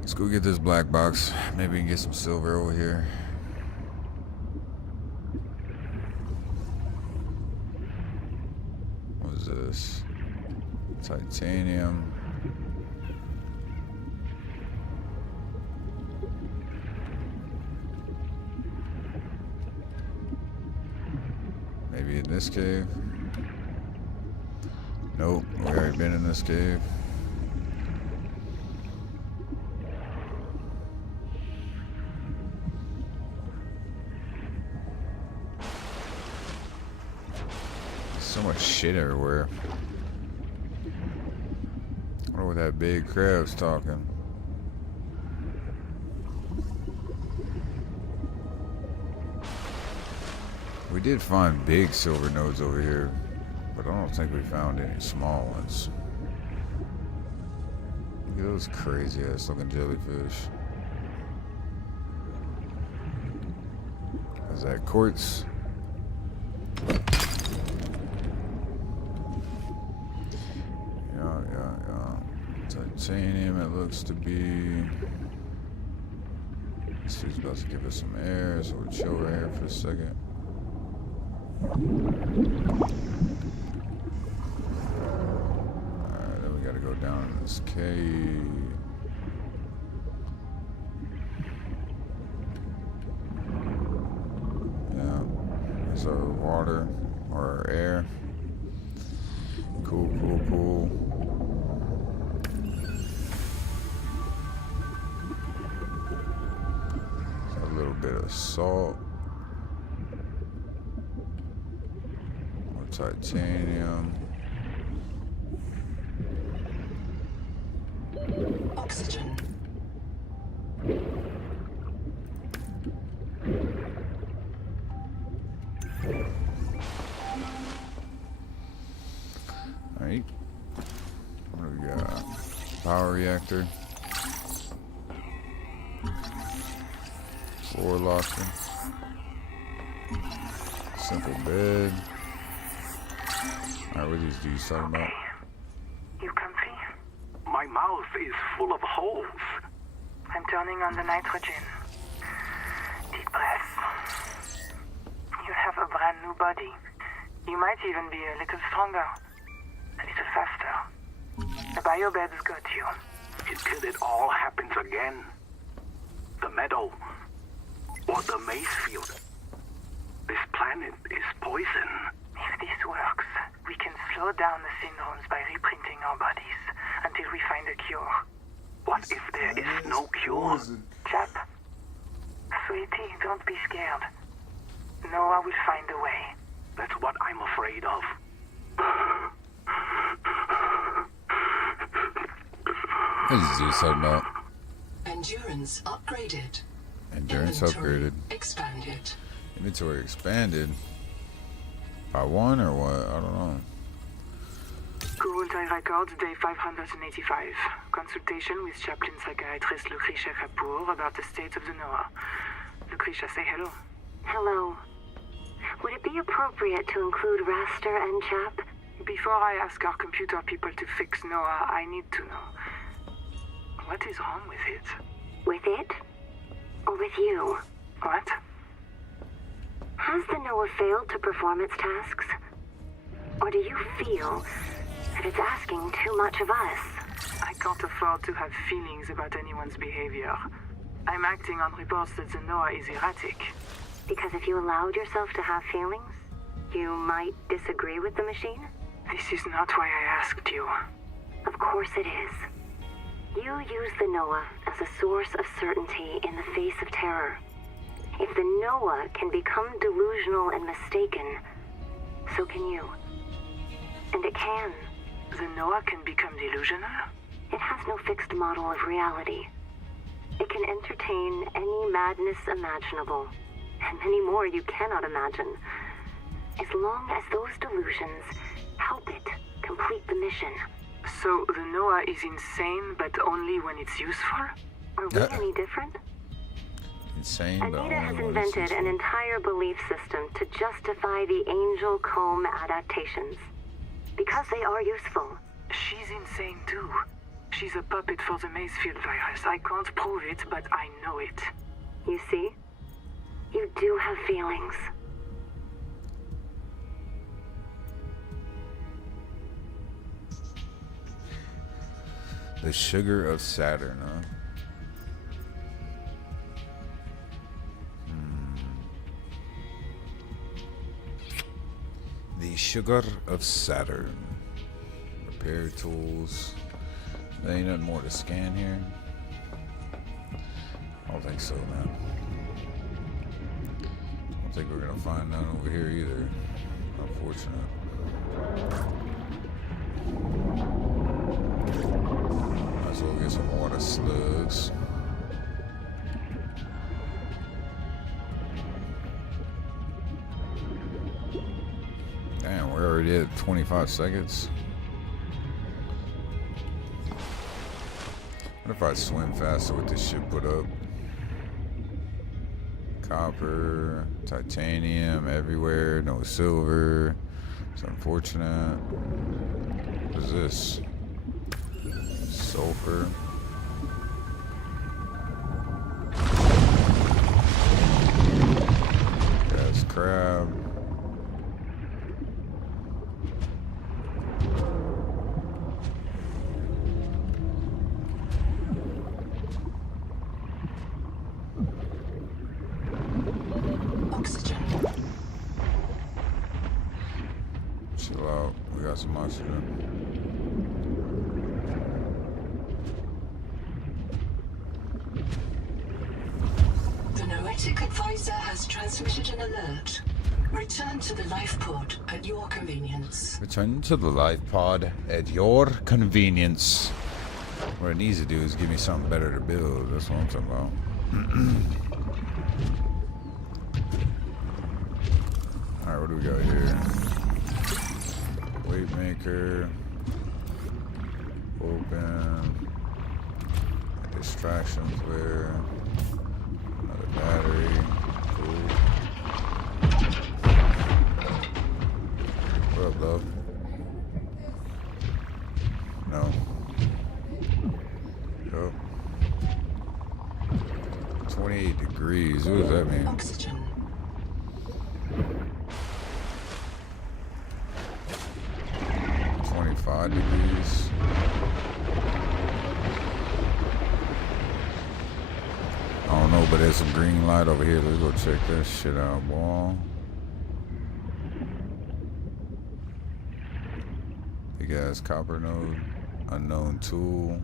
Let's go get this black box. Maybe we can get some silver over here. What is this? Titanium. Maybe in this cave. Nope, we already been in this cave. So much shit everywhere. I wonder what that big crab's talking. We did find big silver nodes over here, but I don't think we found any small ones. Look at those crazy ass looking jellyfish. Is that quartz? Titanium, it looks to be. This dude's about to give us some air, so we'll chill right here for a second. Alright, then we gotta go down in this cave. Yeah, there's our water, or our air. Cool. Bit of salt, more titanium, oxygen. All right, what do we got? Power reactor. Floor locker. Simple bed. Alright, what are these dudes talking about? You comfy? My mouth is full of holes. I'm turning on the nitrogen. Deep breath. You have a brand new body. You might even be a little stronger. A little faster. The biobeds got you. Until it all happens again. The meadow. Or the maze field. This planet is poison. If this works, we can slow down the syndromes by reprinting our bodies until we find a cure. What if there is no cure? Chap, sweetie, don't be scared. Noah will find a way. That's what I'm afraid of. What is this talking about? Endurance upgraded. Endurance Inventory upgraded. Expanded. Inventory expanded. By one or what? I don't know. Kurultai Records, day 585. Consultation with chaplain psychiatrist Lucretia Kapoor about the state of the Noah. Lucretia, say hello. Hello. Would it be appropriate to include Raster and Chap? Before I ask our computer people to fix Noah, I need to know. What is wrong with it? With it? Or with you? What? Has the Noah failed to perform its tasks? Or do you feel that it's asking too much of us? I can't afford to have feelings about anyone's behavior. I'm acting on reports that the Noah is erratic. Because if you allowed yourself to have feelings, You might disagree with the machine? This is not why I asked you. Of course it is. You use the Noah as a source of certainty in the face of terror. If the Noah can become delusional and mistaken, so can you. And it can. The Noah can become delusional? It has no fixed model of reality. It can entertain any madness imaginable, and many more you cannot imagine, as long as those delusions help it complete the mission. So the Noah is insane, but only when it's useful? Are we any different? Insane, but Anita has only when it's invented an useful. entire belief system to justify the Angel Comb adaptations. Because they are useful. She's insane too. She's a puppet for the Macefield virus. I can't prove it, but I know it. You see? You do have feelings. The sugar of Saturn, huh? The sugar of Saturn. Repair tools. There ain't nothing more to scan here. I don't think so, man. I don't think we're gonna find none over here either. Unfortunate. Might as well get some water slugs. Damn, we're already at 25 seconds. What if I swim faster with this shit put up? Copper, titanium everywhere, no silver. It's unfortunate. What is this? Sulfur. Gas crab. Oxygen. Chill out. We got some oxygen. The Noetic advisor has transmitted an alert. Return to the life pod at your convenience. Return to the life pod at your convenience. What it needs to do is give me something better to build. That's what I'm talking about. Alright, what do we got here? Weight maker. Open. Distractions there. Another battery. Cool. What up, love? No. Yup. 28 degrees. What does that mean? Oxygen. 25 degrees. I don't know, but there's some green light over here. Let's go check that shit out, boy. Big ass copper node. Unknown tool.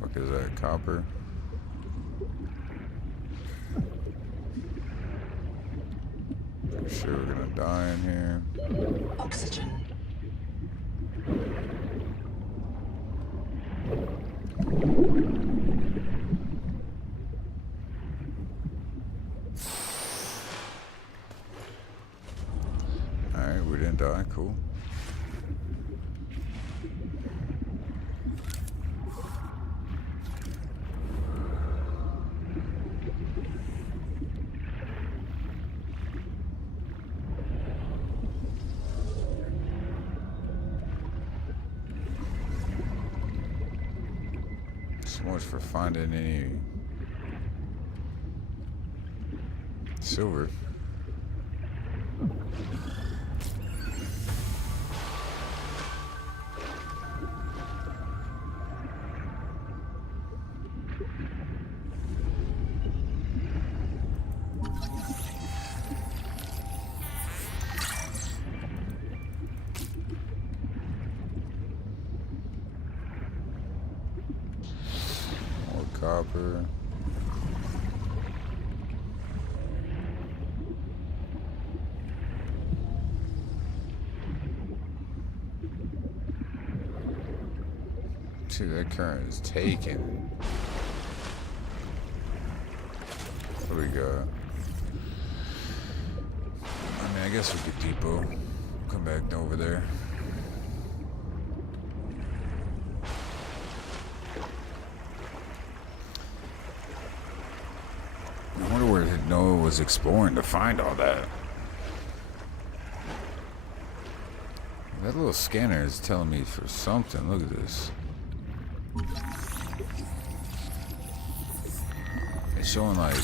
Fuck is that? Copper? For sure we're gonna die in here. Oxygen. Alright, we didn't die. Cool. So much for finding any silver. copper. Dude, that current is taken. What do we got? I mean, I guess we could depot. Come back over there. I wonder where Noah was exploring to find all that. That little scanner is telling me for something. Look at this. It's showing like...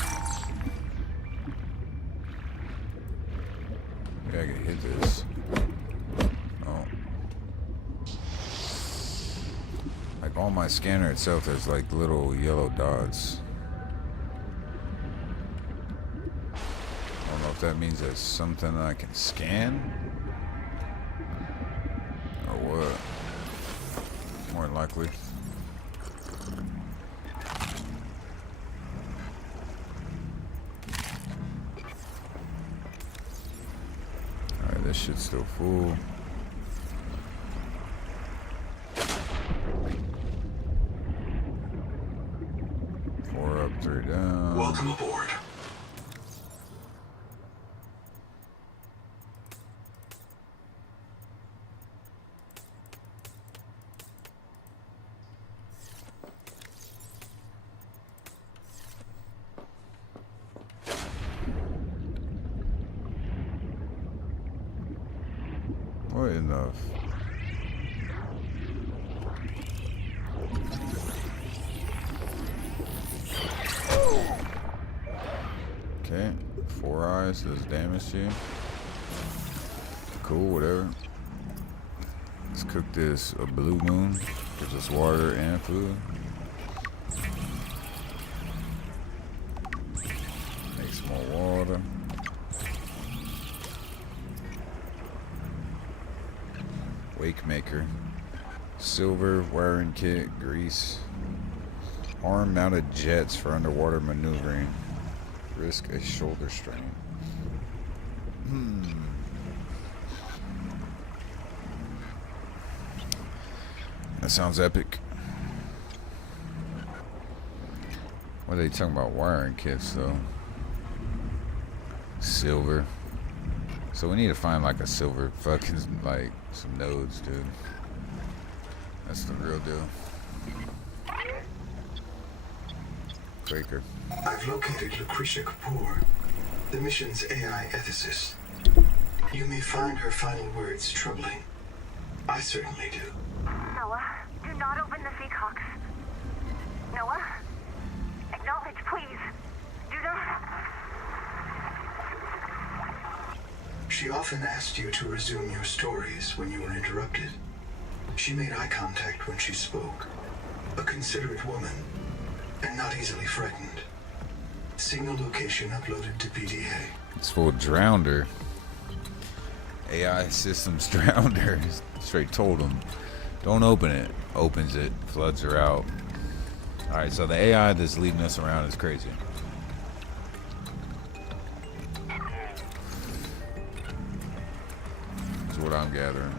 Maybe I can hit this. Oh. Like on my scanner itself, there's like little yellow dots. I don't know if that means that's something I can scan. Or what? More than likely. Alright, this shit's still full. Four up, three down. Welcome aboard. What enough? Okay, 4 eyes does damage to you. Cool, whatever. Let's cook this a blue moon. Gives us water and food. Makes more water. Wake maker. Silver wiring kit, grease. Arm mounted jets for underwater maneuvering. Risk a shoulder strain. That sounds epic. What are they talking about wiring kits though? Silver. So we need to find like a silver fucking like some nodes, dude. That's the real deal. Breaker. I've located Lucretia Kapoor, the mission's AI ethicist. You may find her final words troubling. I certainly do. Noah, do not open the Seahawks. Noah? Acknowledge, please. Do not. She often asked you to resume your stories when you were interrupted. She made eye contact when she spoke. A considerate woman, and not easily frightened. Signal location uploaded to PDA. It's full drowned her. AI systems drowned her. Straight told him, don't open it. Opens it, floods her out. Alright, so the AI that's leading us around is crazy. That's what I'm gathering.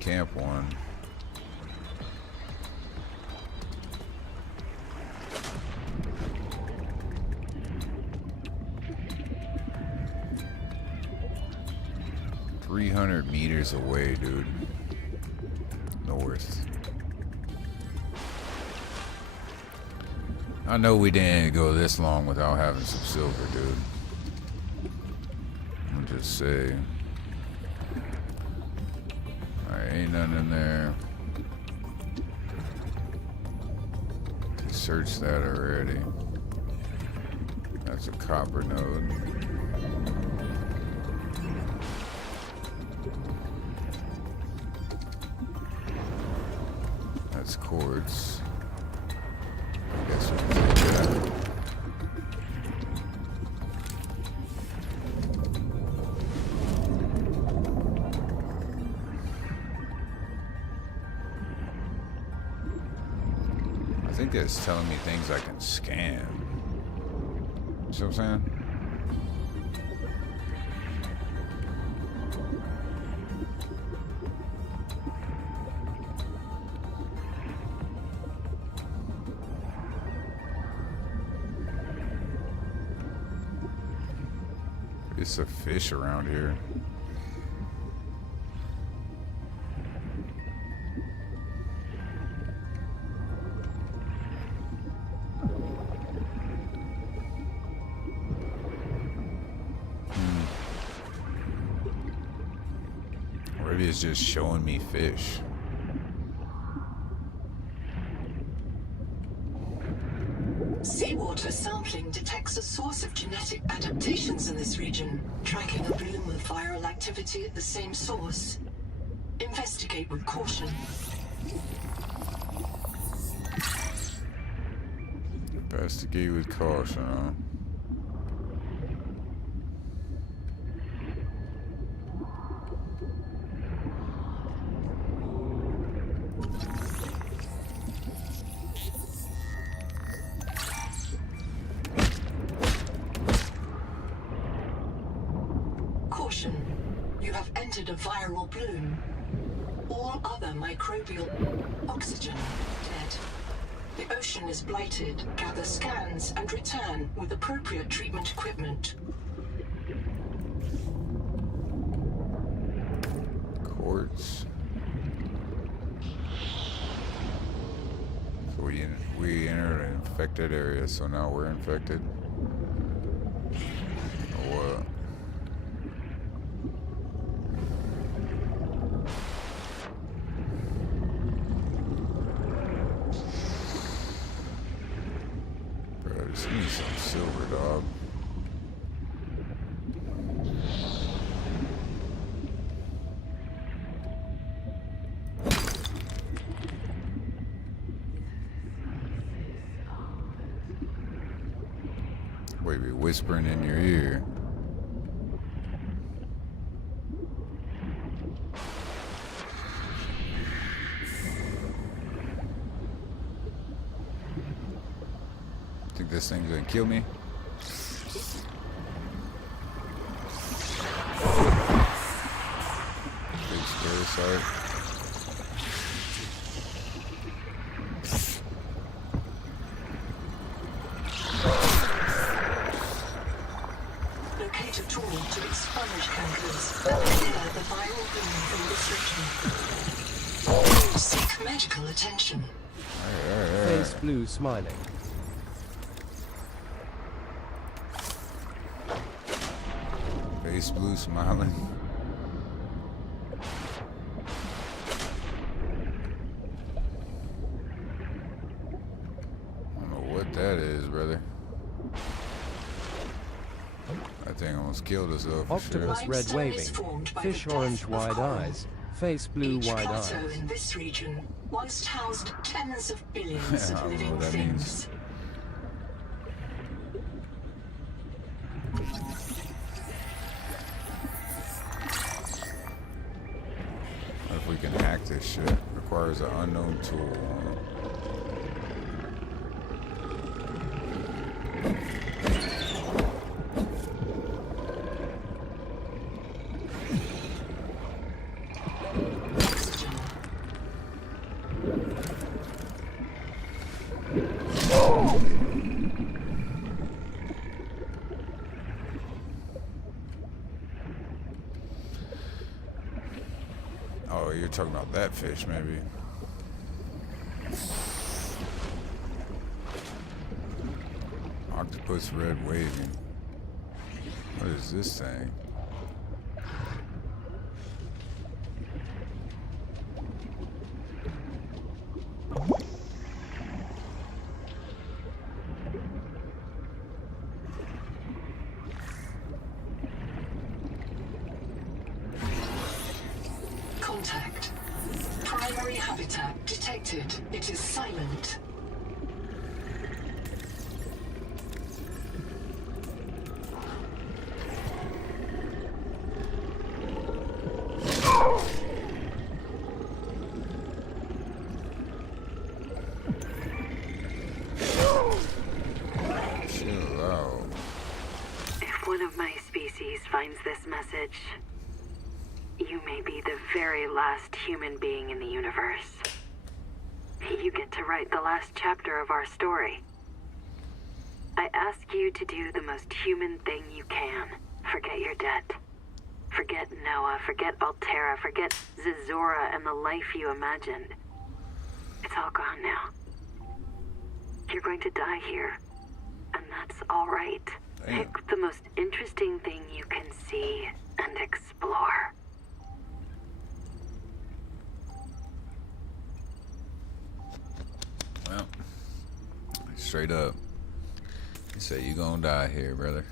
Camp 1. $300 meters away, dude. North. I know we didn't go this long without having some silver, dude. I'll just say. Alright, ain't nothing in there. Searched that already. That's a copper node. That's quartz. I guess we can take that. think it's telling me things I can scan. See what I'm saying? It's a fish around here. Maybe it's just showing me fish. Seawater sampling detects a source of genetic adaptations in this region, tracking a bloom of viral activity at the same source. Investigate with caution. Investigate with caution, huh? Caution. You have entered a viral bloom. All other microbial oxygen dead. The ocean is blighted. Gather scans and return with appropriate treatment equipment. Quartz. So we entered an infected area, so now we're infected. Or what? Bro, just give me some silver, dog. Wait, be whispering in your ear. Think this thing's gonna kill me? Big scary sight. Locate a tool to expunge cankers and clear the viral bloom from this region. Seek medical attention. Face blue smiling. Face blue smiling. I don't know what that is, brother. That thing almost killed us though, for Octopus sure. red waving. Fish orange wide eyes. Face blue Each wide plateau eyes. in this region once housed tens of billions I of don't know living what that things. What if we can hack this shit? Requires an unknown tool. Oh, you're talking about that fish, maybe. Octopus red waving. What is this thing? Contact. Primary habitat detected. It is silent. You may be the very last human being in the universe. You get to write the last chapter of our story. I ask you to do the most human thing you can. Forget your debt. Forget Noah, forget Altera, forget Zazora and the life you imagined. It's all gone now. You're going to die here, and that's all right. Damn. Pick the most interesting thing you can see and explore. Well, straight up. You say you gonna die here, brother.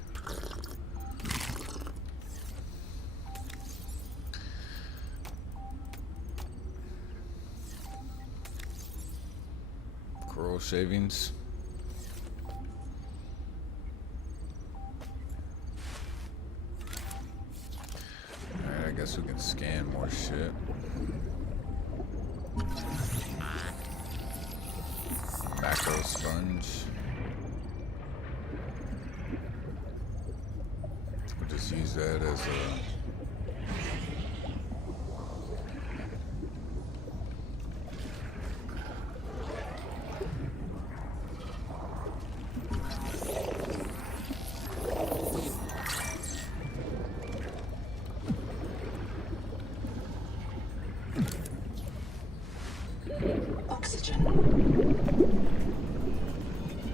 Coral shavings. Alright, I guess we can scan more shit. Macro sponge. We'll just use that as a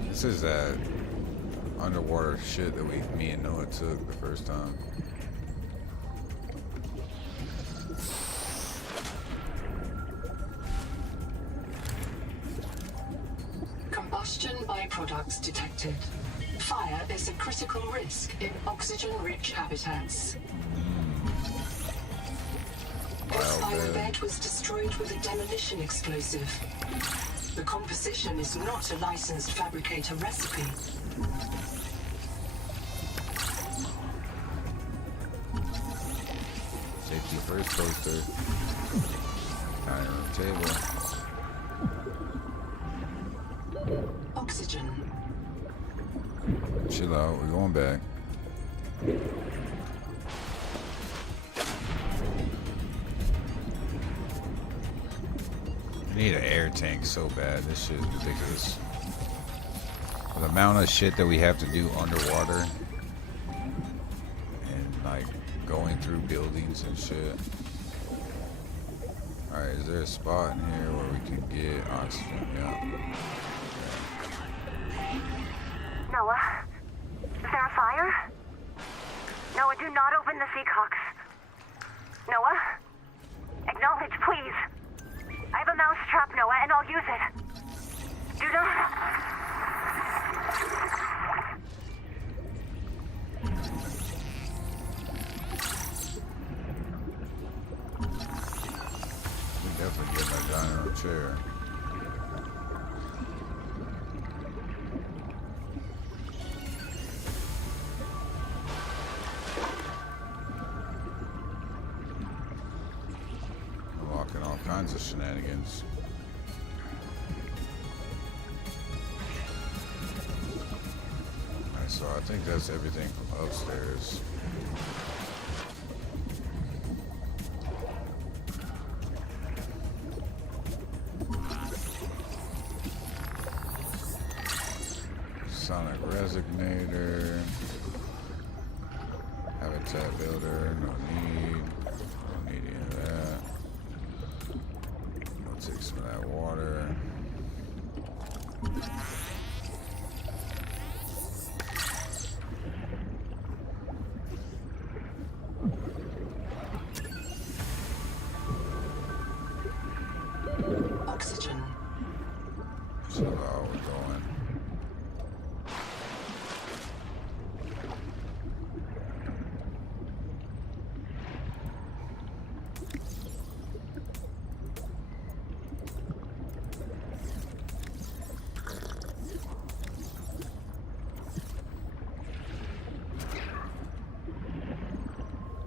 This is that underwater shit that me and Noah took the first time. Combustion byproducts detected. Fire is a critical risk in oxygen-rich habitats. This fire bed was destroyed with a demolition explosive. The composition is not a licensed fabricator recipe. Safety first poster. Dining room table. Oxygen. Chill out, we're going back. I need an air tank so bad. This shit is ridiculous. The amount of shit that we have to do underwater and like going through buildings and shit. Alright, is there a spot in here where we can get oxygen? Yeah. Noah? Is there a fire? Noah, do not open the Seacocks. Noah? Acknowledge, please. I have a mouse trap, Noah, and I'll use it. Do not... We definitely get that dining room chair. Unlocking all kinds of shenanigans. Alright, so I think that's everything from upstairs. Sonic Resonator, Habitat Builder, no need any of that. I'll take some of that water. Oxygen. So how we're going.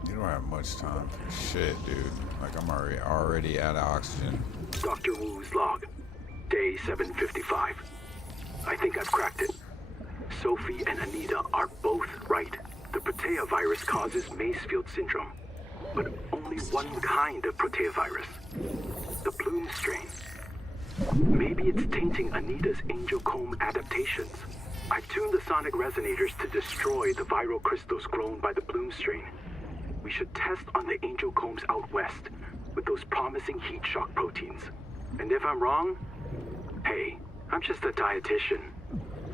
You don't have much time for shit, dude. Like I'm already out of oxygen. Dr. Wu's log. Day 755. I think I've cracked it. Sophie and Anita are both right. The Protea virus causes Macefield syndrome, but only one kind of Protea virus, the Bloom strain. Maybe it's tainting Anita's Angel Comb adaptations. I've tuned the sonic resonators to destroy the viral crystals grown by the Bloom strain. We should test on the Angel Combs out west with those promising heat shock proteins. And if I'm wrong, hey, I'm just a dietitian.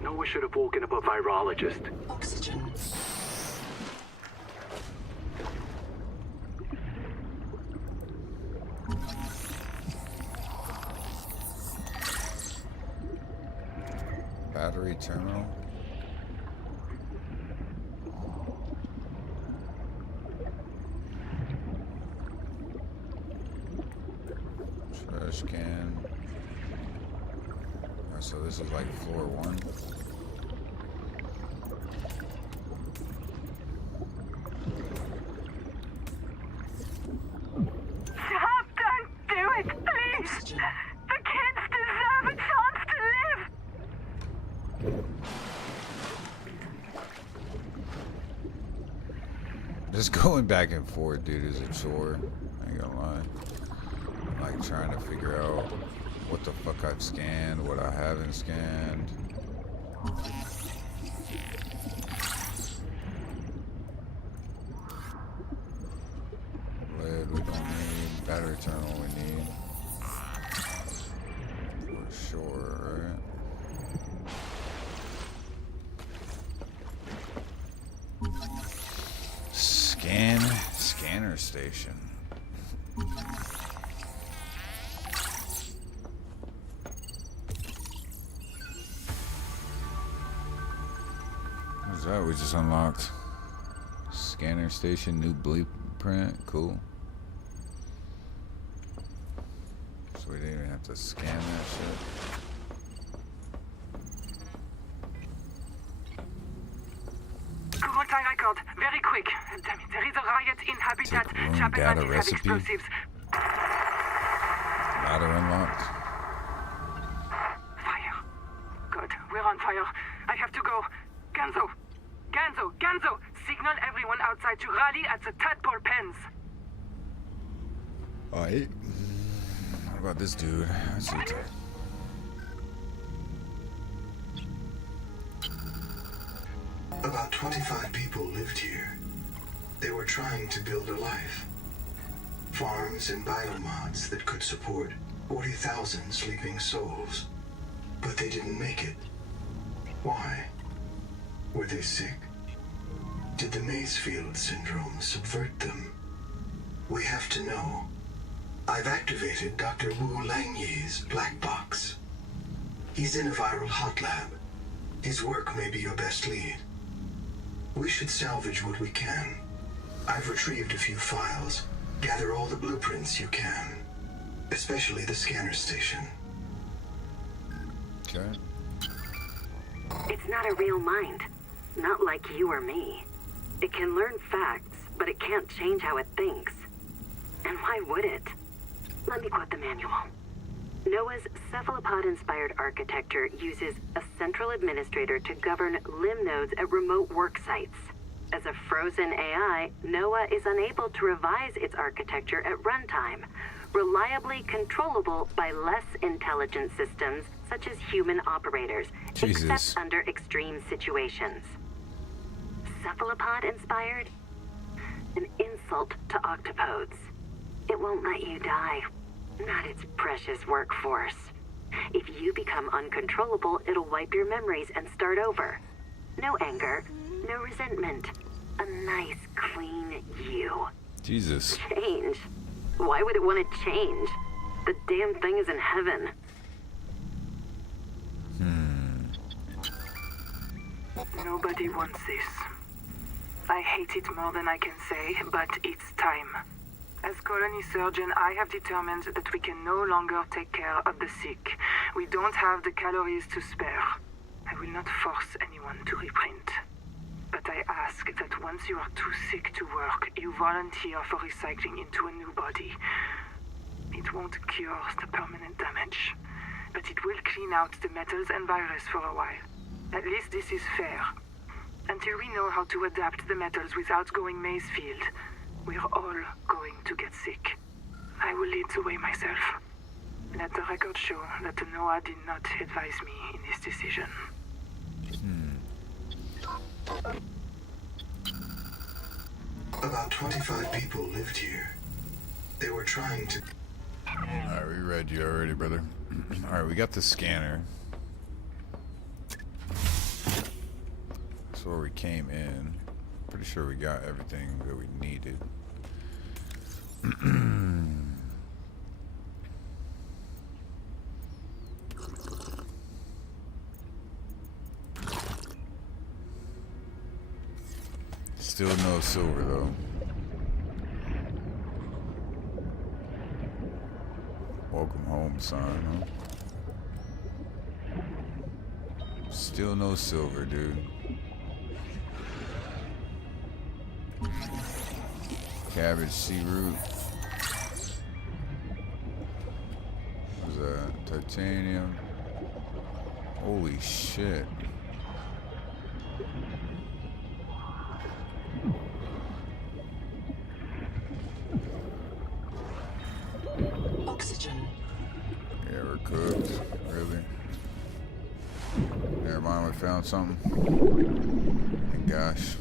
Noah should have woken up a virologist. Oxygen. Battery terminal. Trash can. Alright, so this is like floor 1. Stop! Don't do it, please! The kids deserve a chance to live! Just going back and forth, dude, is a chore. I ain't gonna lie. I'm like trying to figure out what the fuck I've scanned, what I haven't scanned. Lead we don't need. Battery terminal we need. For sure, right? Scanner station. What's that we just unlocked? Scanner station, new blueprint, cool. So we didn't even have to scan that shit. Google time record, very quick. Damn it, there is a riot in Habitat. Room Chapman data has recipe. explosives. Ladder unlocked. Fire. God, we're on fire. I have to go. Ganzo! Ganzo! Ganzo! Signal everyone outside to rally at the tadpole pens. Alright. What about this dude? Let's see. About 25 people lived here. They were trying to build a life. Farms and biomods that could support 40,000 sleeping souls. But they didn't make it. Why? Were they sick? Did the Macefield syndrome subvert them? We have to know. I've activated Dr. Wu Langyi's black box. He's in a viral hot lab. His work may be your best lead. We should salvage what we can. I've retrieved a few files. Gather all the blueprints you can. Especially the scanner station. Okay. It's not a real mind. Not like you or me. It can learn facts, but it can't change how it thinks. And why would it? Let me quote the manual. Noah's cephalopod-inspired architecture uses a central administrator to govern limb nodes at remote work sites. As a frozen AI, Noah is unable to revise its architecture at runtime, reliably controllable by less intelligent systems such as human operators, except under extreme situations. Cephalopod-inspired? An insult to octopodes. It won't let you die. Not its precious workforce. If you become uncontrollable, it'll wipe your memories and start over. No anger, no resentment. A nice, clean you. Jesus. Change? Why would it want to change? The damn thing is in heaven. Nobody wants this. I hate it more than I can say, but it's time. As colony surgeon, I have determined that we can no longer take care of the sick. We don't have the calories to spare. I will not force anyone to reprint. But I ask that once you are too sick to work, you volunteer for recycling into a new body. It won't cure the permanent damage, but it will clean out the metals and virus for a while. At least this is fair. Until we know how to adapt the metals without going Mazefield, we're all going to get sick. I will lead the way myself. Let the record show that the Noah did not advise me in this decision. About 25 people lived here. They were trying to... Alright, we read you already, brother. Alright, we got the scanner. That's where we came in. Pretty sure we got everything that we needed. Still no silver though. Welcome home, son. Huh? Still no silver, dude. Cabbage, sea root. What was that? Titanium. Holy shit. Oxygen. Yeah, we're cooked. Really? Never mind, we found something. And gosh.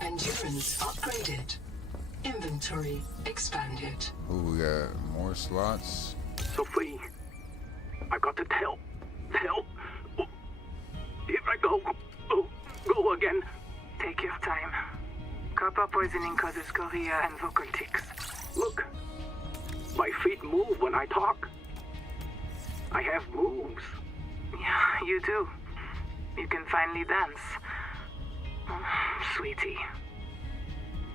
Endurance upgraded. Inventory expanded. Ooh, we got more slots. Sophie, I got to tell. If I go again. Take your time. Copper poisoning causes chorea and vocal tics. Look, my feet move when I talk. I have moves. Yeah, you do. You can finally dance. Oh, sweetie.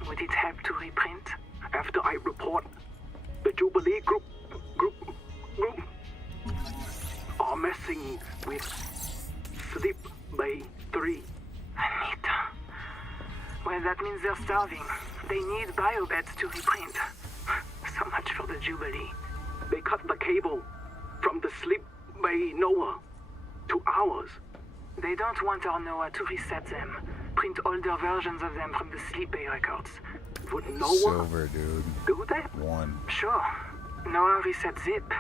Would it help to reprint? After I report, the Jubilee group are messing with Sleep Bay 3. Anita. Well, that means they're starving. They need biobeds to reprint. So much for the Jubilee. They cut the cable from the Sleep Bay Noah to ours. They don't want our Noah to reset them. Print older versions of them from the Sleep Bay records. Would Noah Silver, dude. do that? One. Sure. Noah resets Zip.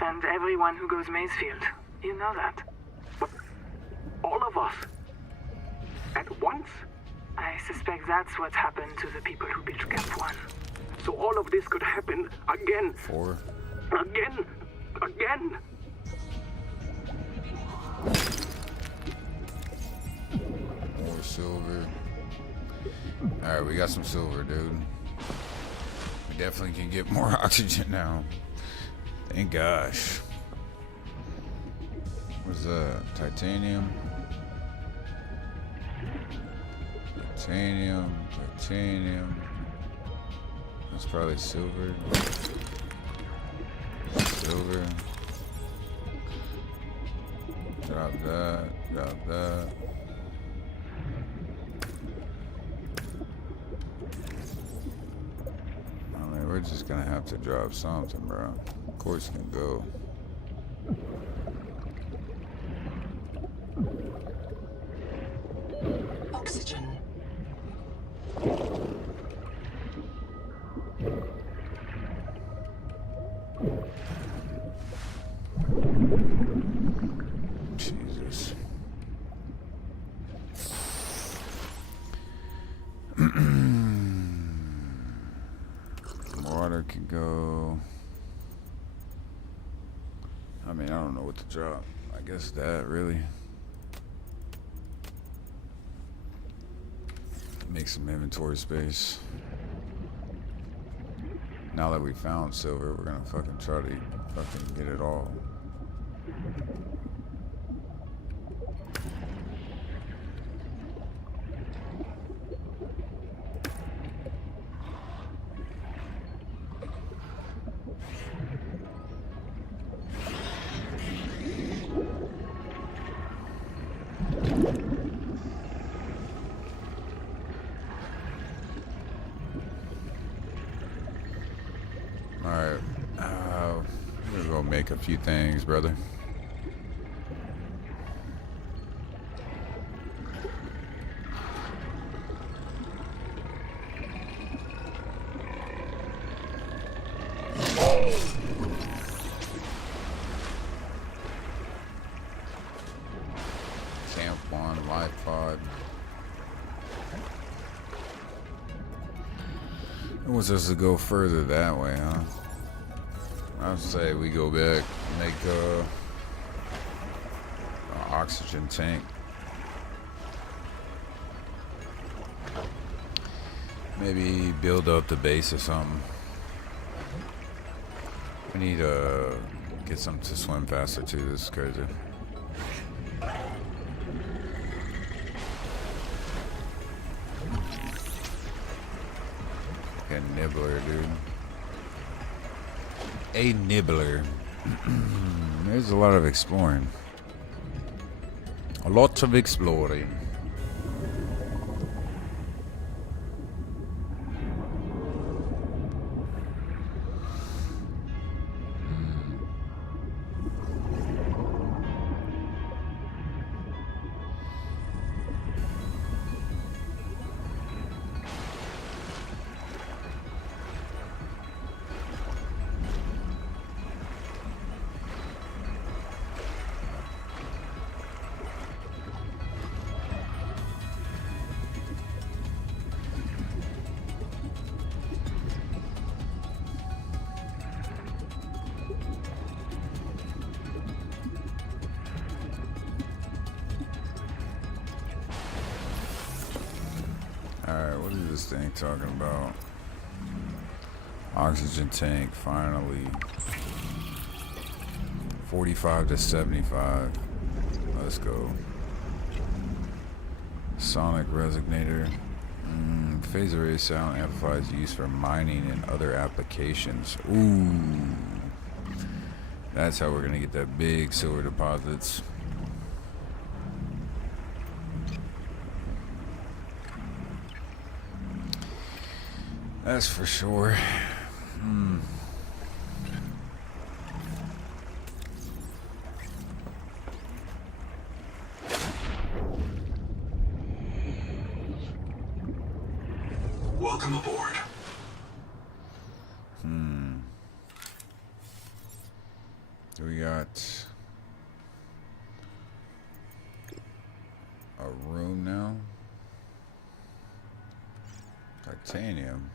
And everyone who goes Mazefield. You know that. But all of us at once? I suspect that's what happened to the people who built Camp 1. So all of this could happen again. 4. Again. More silver. Alright, we got some silver, dude. We definitely can get more oxygen now. Thank gosh. What's that? Titanium. Titanium. That's probably silver. Silver. Drop that. I mean, we're just gonna have to drop something, bro. Of course you can go. Oxygen. Jesus. Water could go. I mean, I don't know what to drop. I guess that really. Make some inventory space. Now that we found silver, we're gonna fucking try to fucking get it all. make a few things, brother. Camp one, life pod. It wants us to go further that way, huh? I'd say we go back, make an oxygen tank. Maybe build up the base or something. We need to get something to swim faster too. This is crazy. A nibbler, dude. A nibbler. There's a lot of exploring. A lot of exploring. Alright, what is this thing talking about? Oxygen tank, finally. 45 to 75. Let's go. Sonic resonator. Phase array sound amplifies use for mining and other applications. Ooh. That's how we're gonna get that big silver deposits. That's for sure. Welcome aboard. We got a room now. Titanium.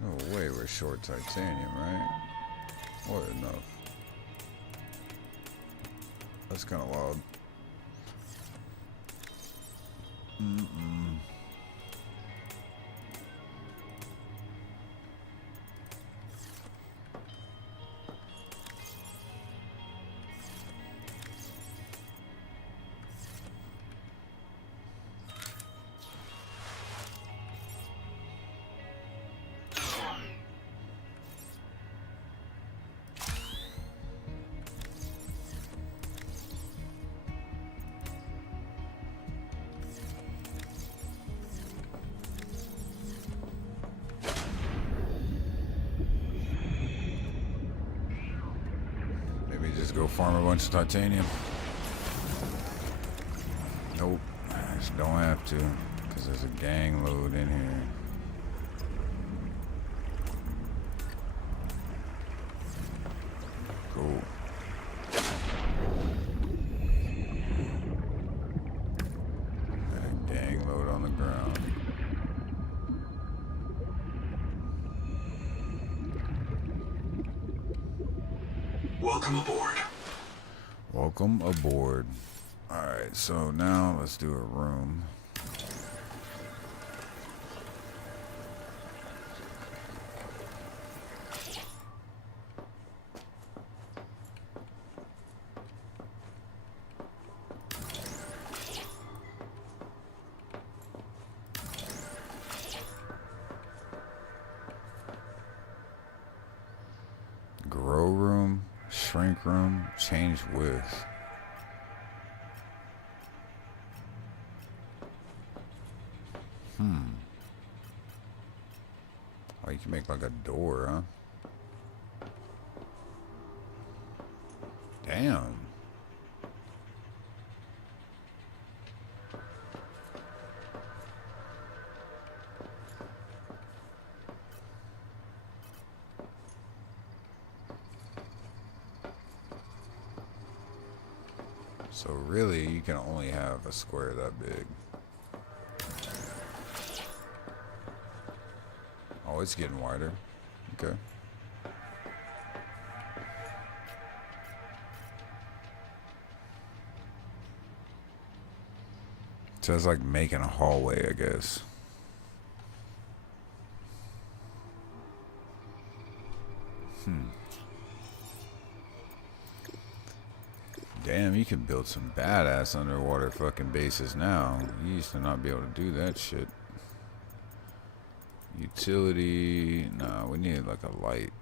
No way we're short titanium, right? More than enough. That's kind of wild. Maybe just go farm a bunch of titanium. Nope, I just don't have to, because there's a gang load in here. Cool. Got a gang load on the ground. Welcome aboard. Welcome aboard. Alright, so now let's do a room. Grow room, shrink room, change width. Oh, you can make like a door, huh? Damn. So really, you can only have a square that big. Oh, it's getting wider. Okay. So it's like making a hallway, I guess. Damn, you can build some badass underwater fucking bases now. You used to not be able to do that shit. Utility. Nah, we needed like a light.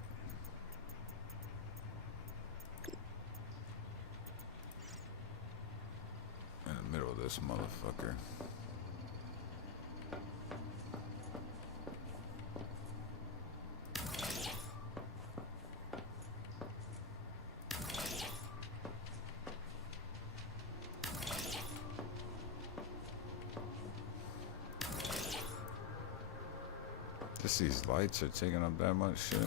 In the middle of this motherfucker. Just these lights are taking up that much shit.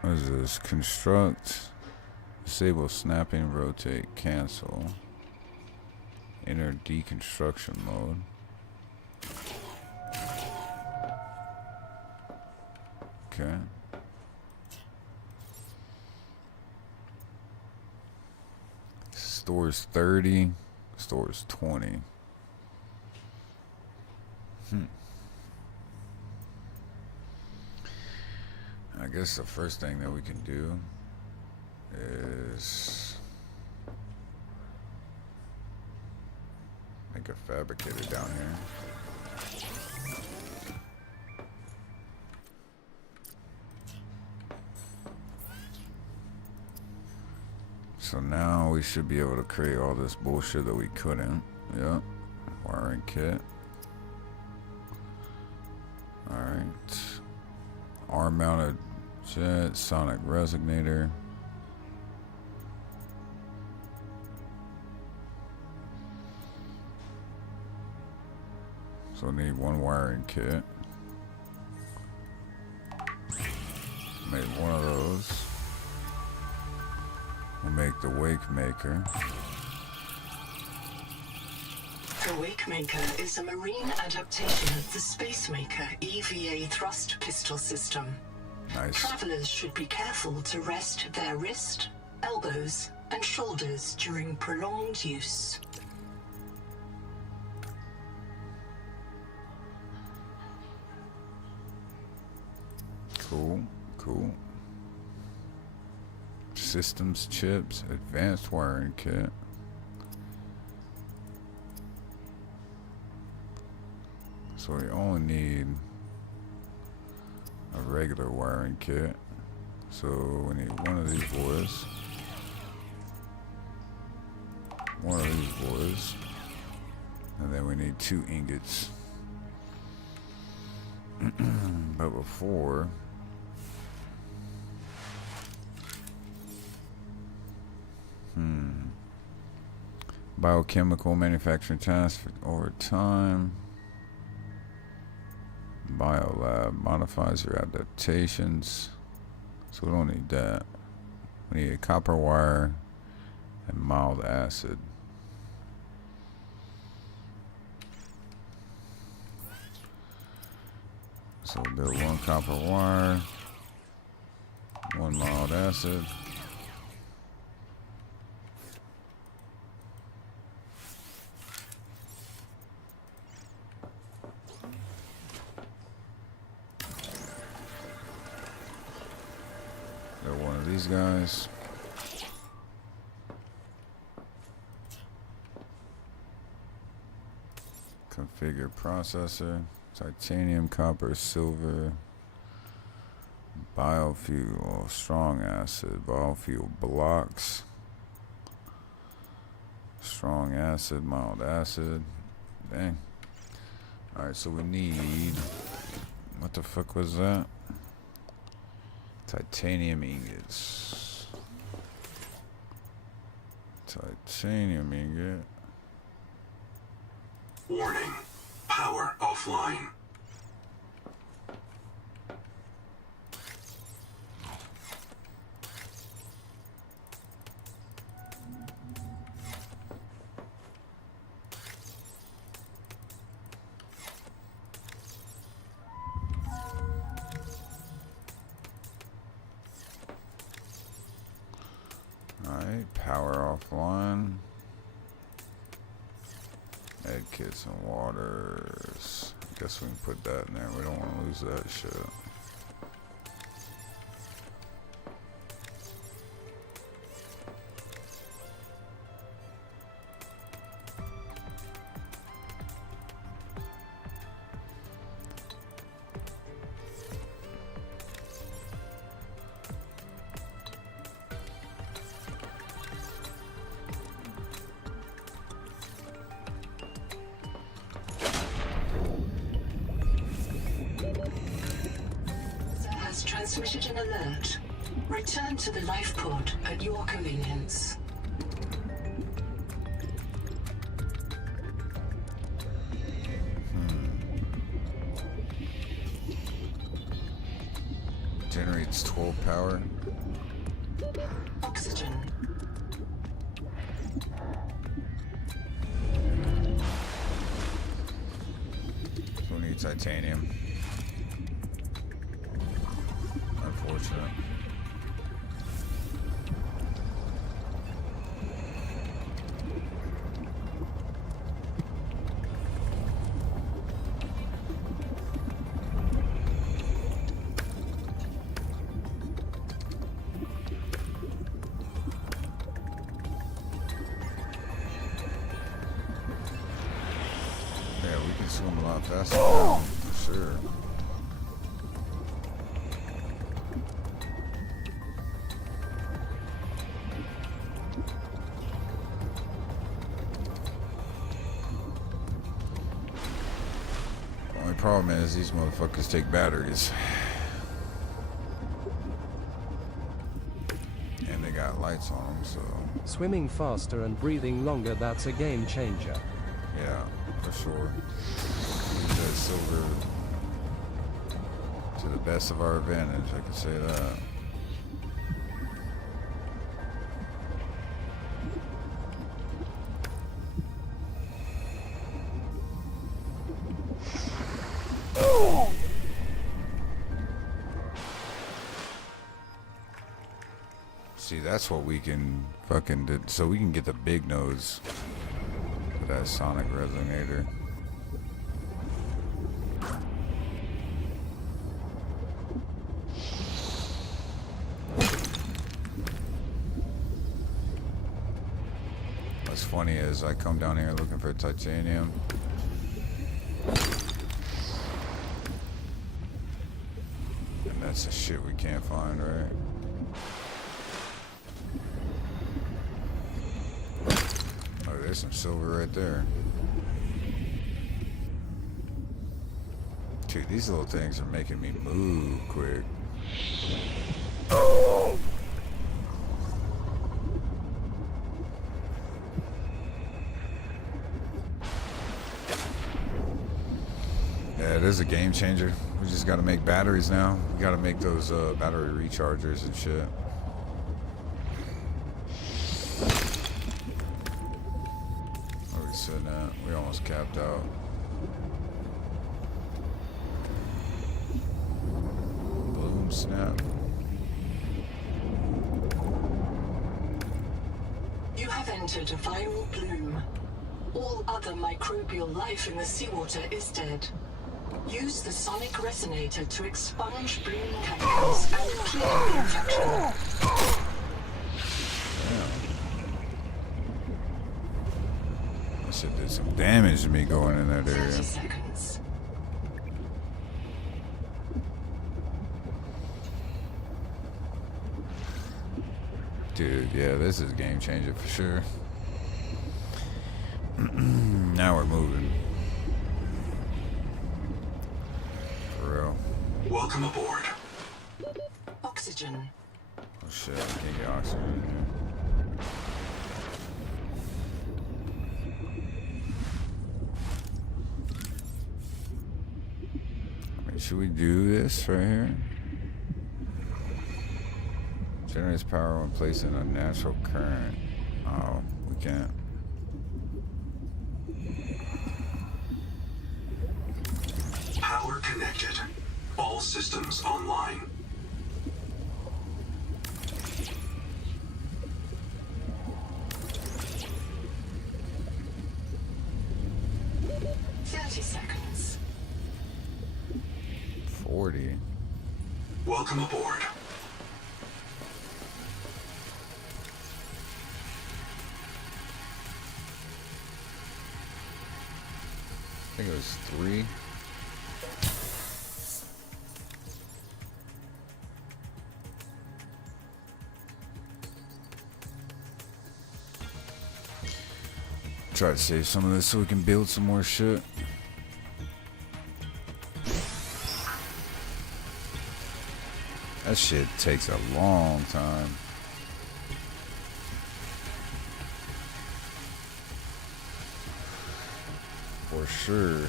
What is this? Construct, disable snapping, rotate, cancel. Enter deconstruction mode. Okay. Stores 30. Stores 20. I guess the first thing that we can do is make a fabricator down here. So now we should be able to create all this bullshit that we couldn't. Yep. Wiring kit. Alright. Arm mounted jet, sonic resonator. So we need one wiring kit. Made one of those. We'll make the wake maker. The Wake Maker is a marine adaptation of the Space Maker EVA thrust pistol system. Nice. Travelers should be careful to rest their wrist, elbows, and shoulders during prolonged use. Cool, cool. Systems chips, advanced wiring kit. So we only need a regular wiring kit. So we need one of these boys. One of these boys. And then we need 2 ingots. But before... Biochemical manufacturing tasks over time. Biolab modifies your adaptations. So we don't need that. We need a copper wire and mild acid. So we'll build 1 copper wire, 1 mild acid. One of these guys. Configure processor. Titanium, copper, silver. Biofuel, strong acid. Biofuel blocks. Strong acid, mild acid. Dang. Alright, so we need What the fuck was that? Titanium ingots. Titanium ingot. Warning. Power offline. Alright, power offline. Ed kits and waters. I guess we can put that in there. We don't want to lose that shit. Transmitted an alert. Return to the life pod at your convenience. Generates 12 power. Oxygen. Who needs titanium? Unfortunate. Yeah, we can swim a lot faster now, for sure. Only problem is these motherfuckers take batteries. And they got lights on them, so... Swimming faster and breathing longer, that's a game changer. Yeah, for sure. Use that silver to the best of our advantage, I can say that. See, that's what we can fucking do. So we can get the big nose for that sonic resonator. What's funny is I come down here looking for titanium. And that's the shit we can't find, right? There's some silver right there. Dude, these little things are making me move quick. Oh! Yeah, it is a game changer. We just gotta make batteries now. We gotta make those battery rechargers and shit. Sitting at, we almost capped out. Bloom snap. You have entered a viral bloom. All other microbial life in the seawater is dead. Use the sonic resonator to expunge bloom chemicals and clear the infection. Shit did some damage to me going in that area. 30 seconds. Dude, yeah, this is a game changer for sure. Now we're moving. For real. Welcome aboard. Oxygen. Oh shit, I can't get oxygen in here. Should we do this right here? Generates power when placed in a natural current. Oh, we can't. Power connected. All systems online. Seconds. 40. Welcome aboard. I think it was 3. Try to save some of this so we can build some more shit. That shit takes a long time. For sure.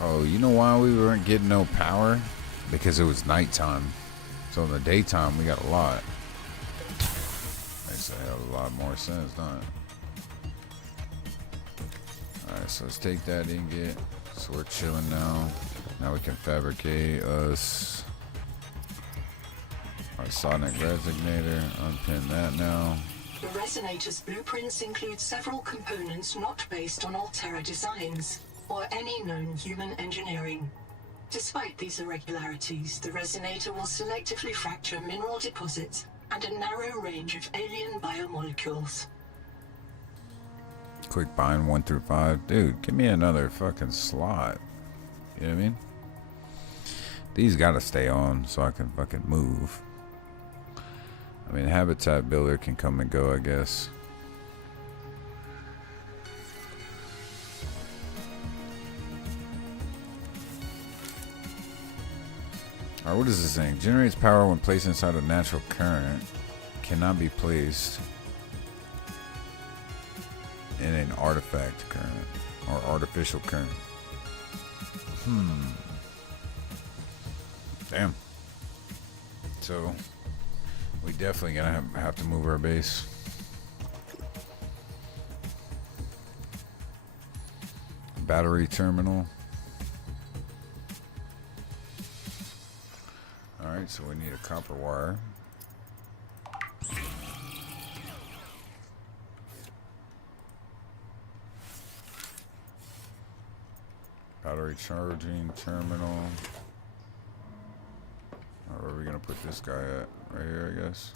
Oh, you know why we weren't getting no power? Because it was nighttime. So in the daytime, we got a lot. Makes a hell of a lot more sense, doesn't it? Alright, so let's take that ingot. So we're chilling now. Now we can fabricate us our sonic resonator. Unpin that now. The resonator's blueprints include several components not based on Altera designs or any known human engineering. Despite these irregularities, the resonator will selectively fracture mineral deposits and a narrow range of alien biomolecules. Quick bind 1 through 5. Dude, give me another fucking slot. You know what I mean? These gotta stay on so I can fucking move. I mean, habitat builder can come and go, I guess. Alright, what is this thing? Generates power when placed inside a natural current. Cannot be placed in an artifact current or artificial current. Damn. So we definitely gonna have to move our base. Battery terminal. Alright, so we need a copper wire. Battery charging terminal. Where are we gonna put this guy at? Right here, I guess.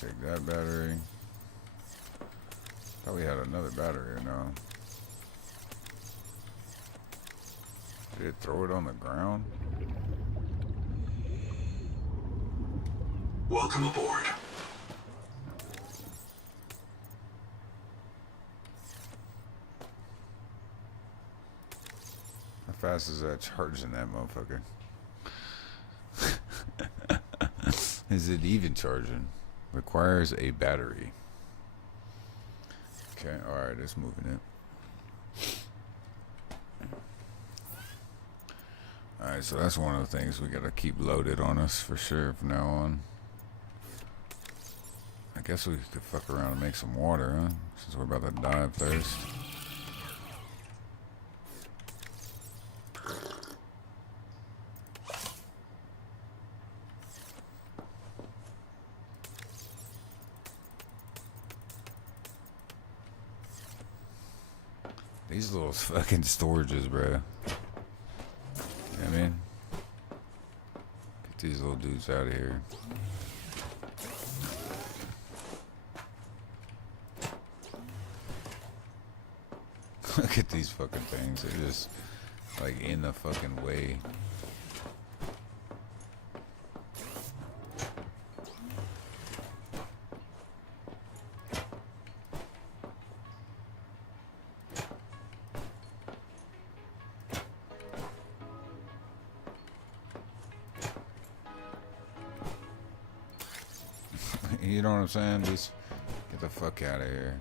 Take that battery. Thought we had another battery now. Did it throw it on the ground? Welcome aboard. How fast is that charging that motherfucker? Is it even charging? Requires a battery. Okay, alright, it's moving it. Alright, so that's one of the things we gotta keep loaded on us for sure from now on. I guess we could fuck around and make some water, huh? Since we're about to die of thirst. These little fucking storages, bro. You know what I mean? Get these little dudes out of here. Look at these fucking things. They're just like in the fucking way. You know what I'm saying? Just get the fuck out of here.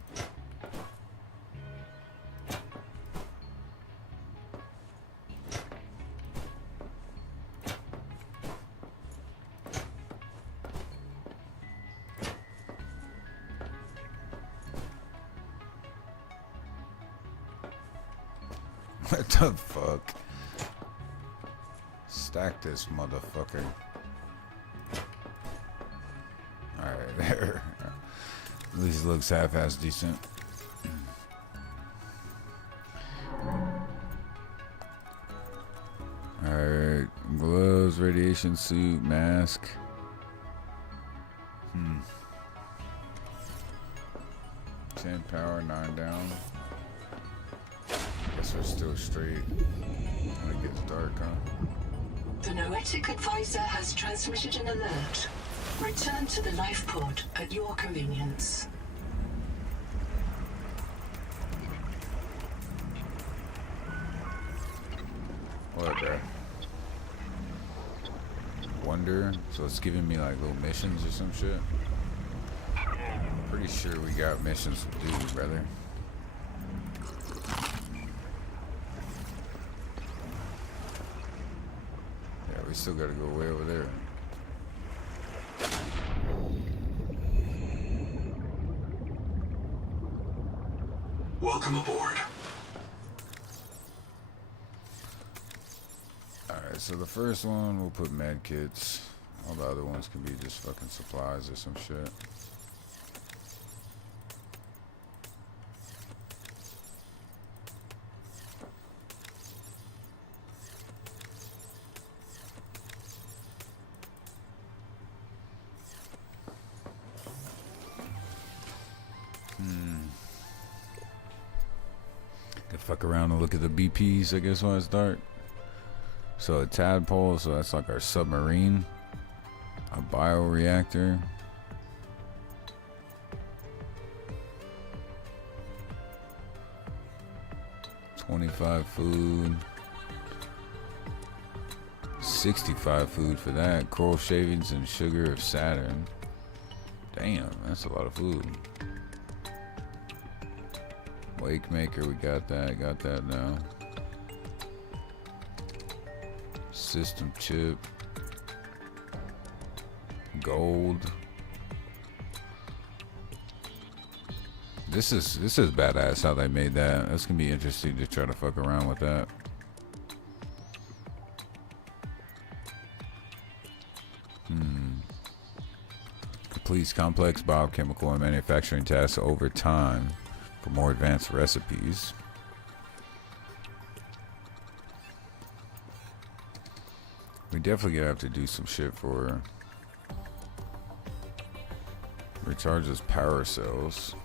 What the fuck? Stack this motherfucker. Alright, there. At least it looks half-ass decent. Alright, gloves, radiation suit, mask. 10 power, 9 down. Guess we're still straight when it gets dark, huh? The Noetic Advisor has transmitted an alert. Return to the life pod at your convenience. What the? Wonder. So it's giving me like little missions or some shit. Pretty sure we got missions to do, brother. Yeah, we still gotta go way over there. Welcome aboard. Alright, so the first one we'll put med kits. All the other ones can be just fucking supplies or some shit. Fuck around and look at the BPs, I guess, when it's dark. So a tadpole, so that's like our submarine. A bioreactor. $25 food. 65 food for that. Coral shavings and sugar of Saturn. Damn, that's a lot of food. Wake maker, we got that now. System chip. Gold. This is badass how they made that. That's gonna be interesting to try to fuck around with that. Completes complex biochemical and manufacturing tasks over time for more advanced recipes. We definitely gonna have to do some shit for recharges power cells.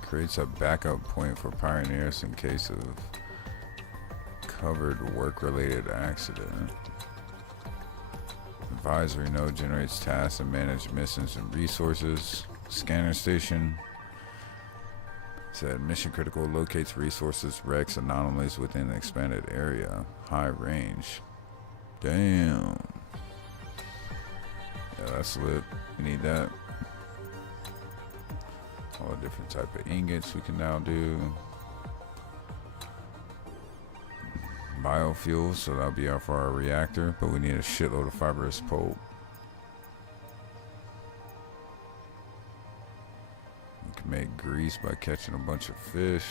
Creates a backup point for pioneers in case of covered work-related accident. Advisory node generates tasks and manages missions and resources. Scanner station said mission critical, locates resources, wrecks, anomalies within the expanded area. High range. Damn. Yeah, that's lit. We need that. All the different type of ingots we can now do. Biofuel, so that'll be out for our reactor, but we need a shitload of fibrous pulp. We can make grease by catching a bunch of fish.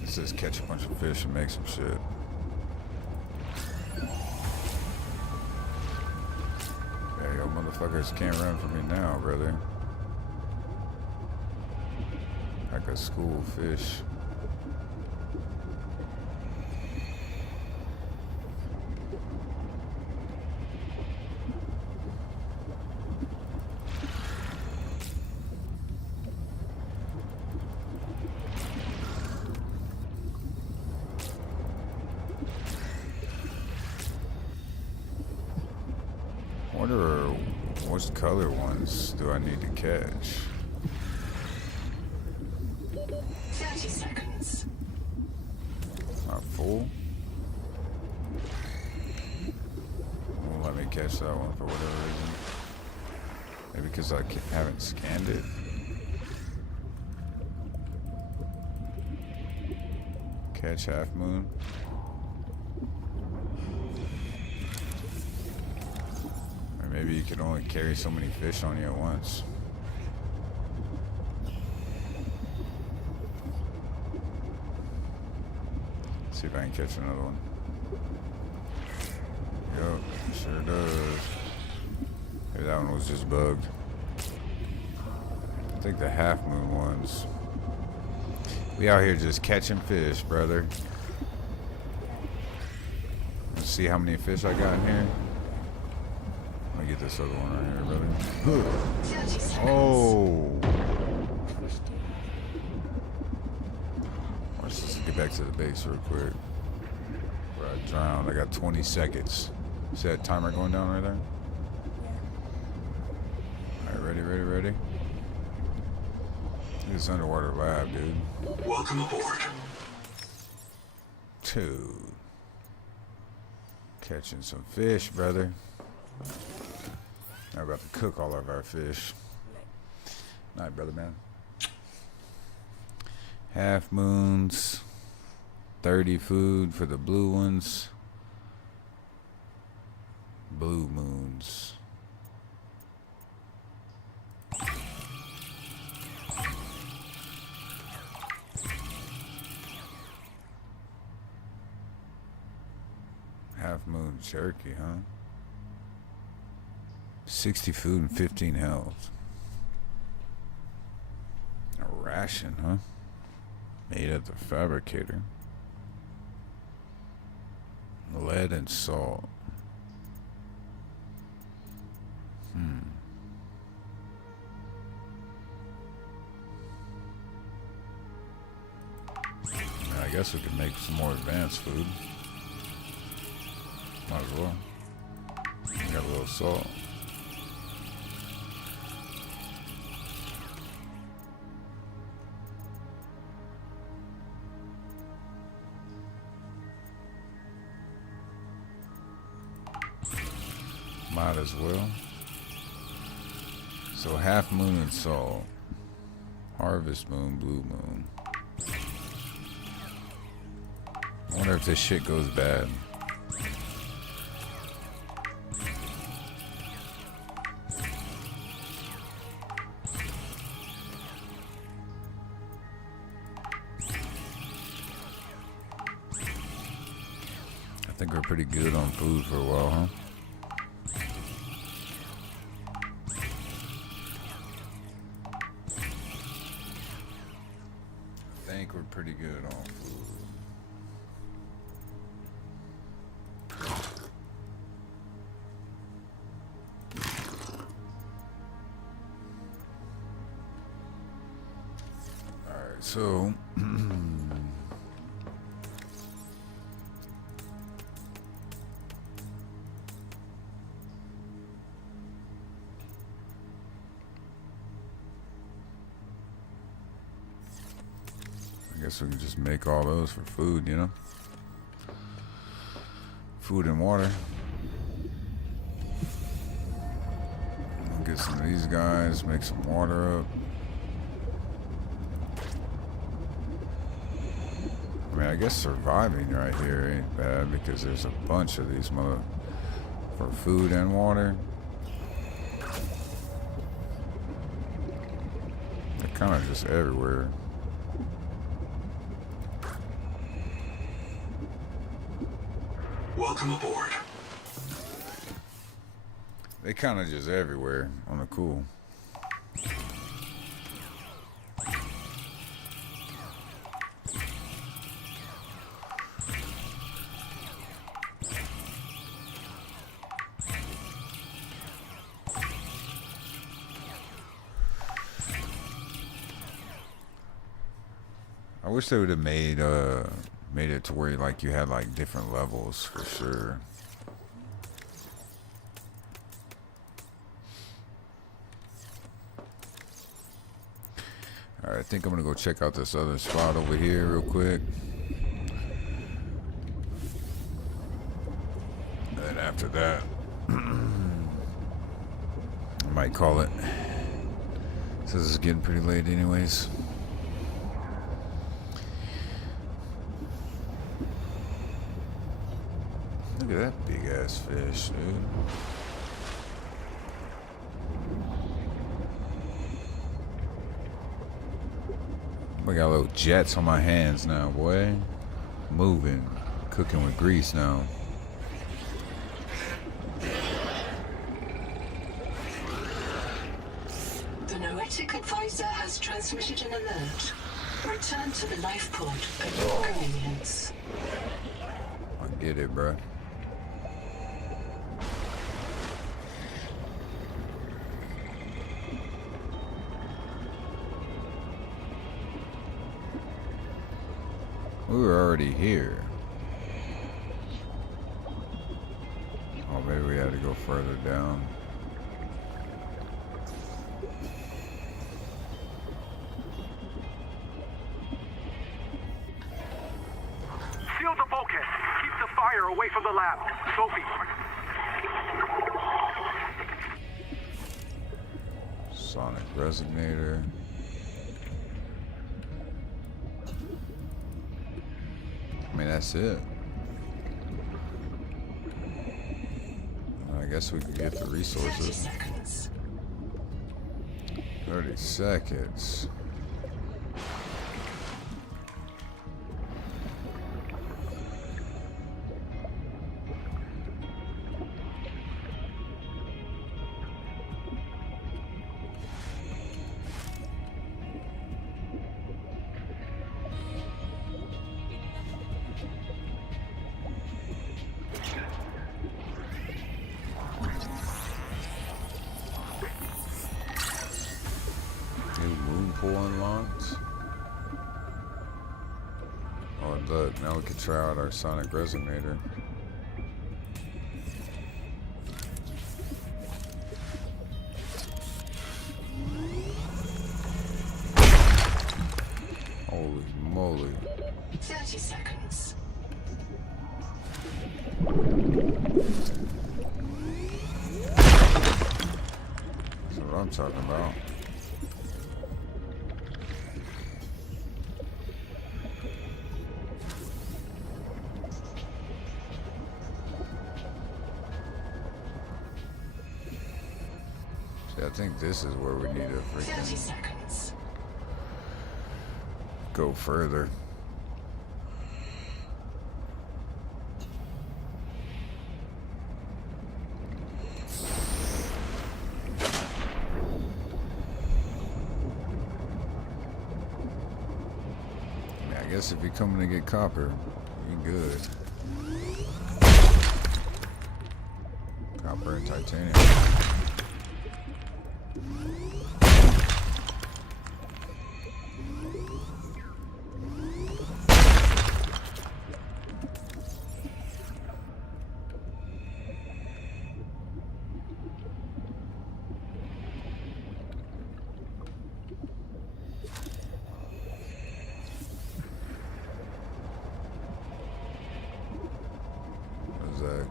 Let's just catch a bunch of fish and make some shit. Motherfuckers can't run from me now, brother. Like a school fish. Wonder what color ones do I need to catch? 30 seconds. Not full? Won't let me catch that one for whatever reason. Maybe because I haven't scanned it. Catch half moon. Or maybe you can only carry so many fish on you at once. See if I can catch another one. Yup, sure does. Maybe that one was just bugged. I think the half moon ones. We out here just catching fish, brother. Let's see how many fish I got in here. Let me get this other one right here, brother. Oh! Let's just get back to the base real quick. Where I drowned. I got 20 seconds. See that timer going down right there? Alright, ready? This underwater lab, dude. Welcome aboard. Dude. Catching some fish, brother. I'm about to cook all of our fish. Night, brother, man. Half moons. 30 food for the blue ones. Blue moons. Half moon jerky, huh? 60 food and 15 health. A ration, huh? Made at the fabricator. Lead and salt. I guess we could make some more advanced food. Might as well. Got a little salt. Might as well. So half moon and salt. Harvest moon, blue moon. I wonder if this shit goes bad. I think we're pretty good on food for a while, huh? I think we're pretty good on food. Alright, so I guess we can just make all those for food, you know? Food and water. We'll get some of these guys, make some water up. I mean, I guess surviving right here ain't bad because there's a bunch of these for food and water. They're kind of just everywhere. Welcome aboard. They kind of just everywhere on the cool. I wish they would have made it to where like you had like different levels for sure. Alright, I think I'm gonna go check out this other spot over here real quick. And then after that, I might call it. Since it's getting pretty late anyways. Look at that big ass fish, dude. I got little jets on my hands now, boy. Moving, cooking with grease now. The Noetic advisor has transmitted an alert. Return to the life pod at your convenience. I get it, bruh. We were already here. Oh, maybe we had to go further down. Seal the bulkhead. Keep the fire away from the lab. Sophie. Sonic resonator. I mean, that's it. I guess we could get the resources. 30 seconds. 30 seconds. Unlocked. Oh, look, now we can try out our sonic resonator. Holy moly. 30 seconds. That's what I'm talking about. I think this is where we need to 30 freaking seconds. go further. I guess if you're coming to get copper, you're good. Copper and titanium.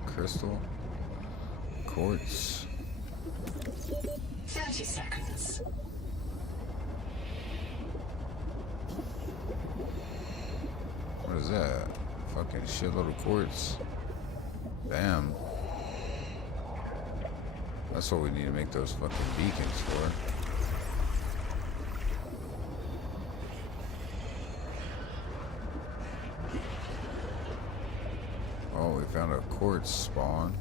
Crystal, quartz. 30 seconds. What is that? Fucking shitload of quartz. Damn. That's what we need to make those fucking beacons for. Oh, we found a quartz spawn.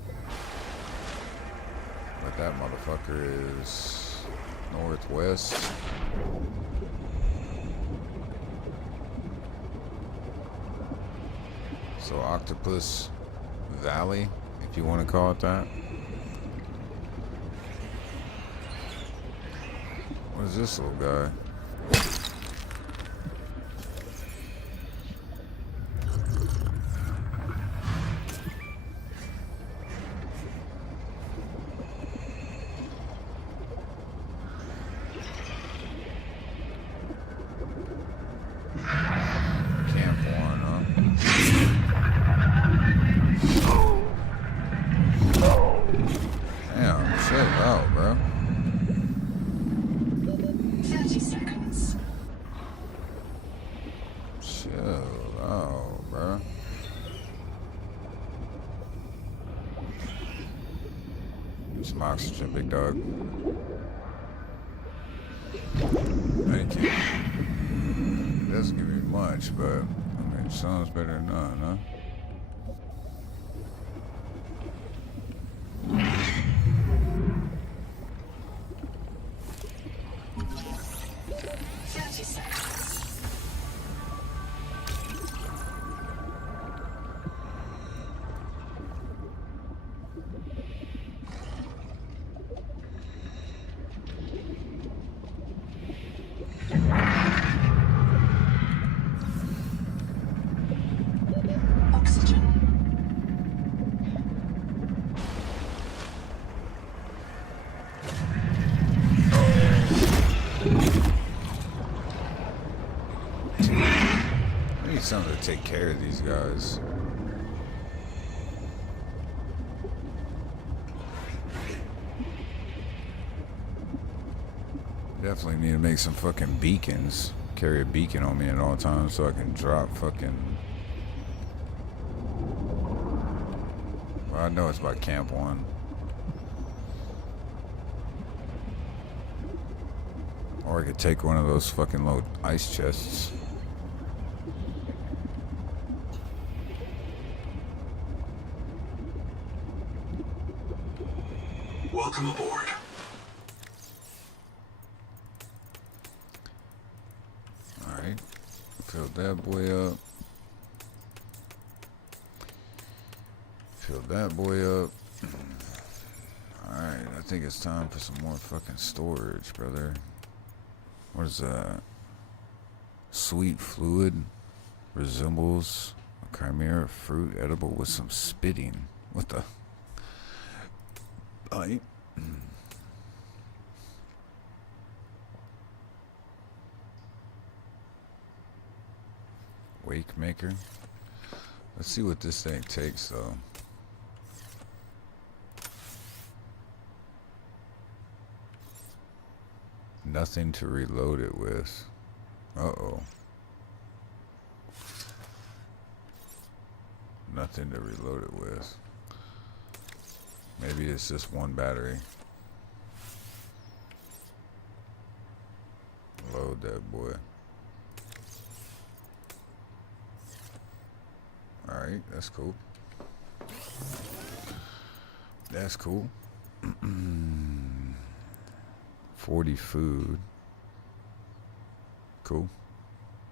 A That motherfucker is northwest. So Octopus Valley, if you want to call it that. What is this little guy? Some oxygen, big dog. Thank you. It doesn't give me much, but I mean, sounds better than none, huh? Something to take care of these guys. Definitely need to make some fucking beacons. Carry a beacon on me at all times so I can drop fucking... Well, I know it's by Camp 1. Or I could take one of those fucking little ice chests. Welcome aboard. Alright. Fill that boy up. Fill that boy up. Alright, I think it's time for some more fucking storage, brother. What is that? Sweet fluid resembles a chimera fruit edible with some spitting. What the? Alright. Wake maker. Let's see what this thing takes though. Nothing to reload it with. Uh-oh. Nothing to reload it with. Maybe it's just one battery. Load that boy. Alright, that's cool. That's cool. 40 food. Cool.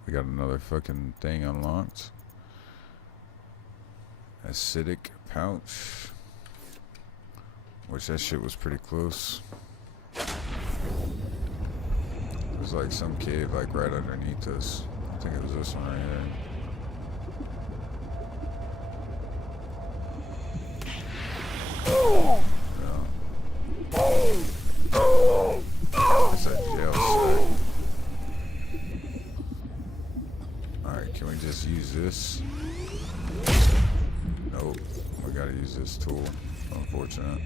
We got another fucking thing unlocked. Acidic pouch. Which that shit was pretty close. There's like some cave like right underneath us. I think it was this one right here. That's a jail cell. Alright, can we just use this? Nope. We gotta use this tool. Unfortunate.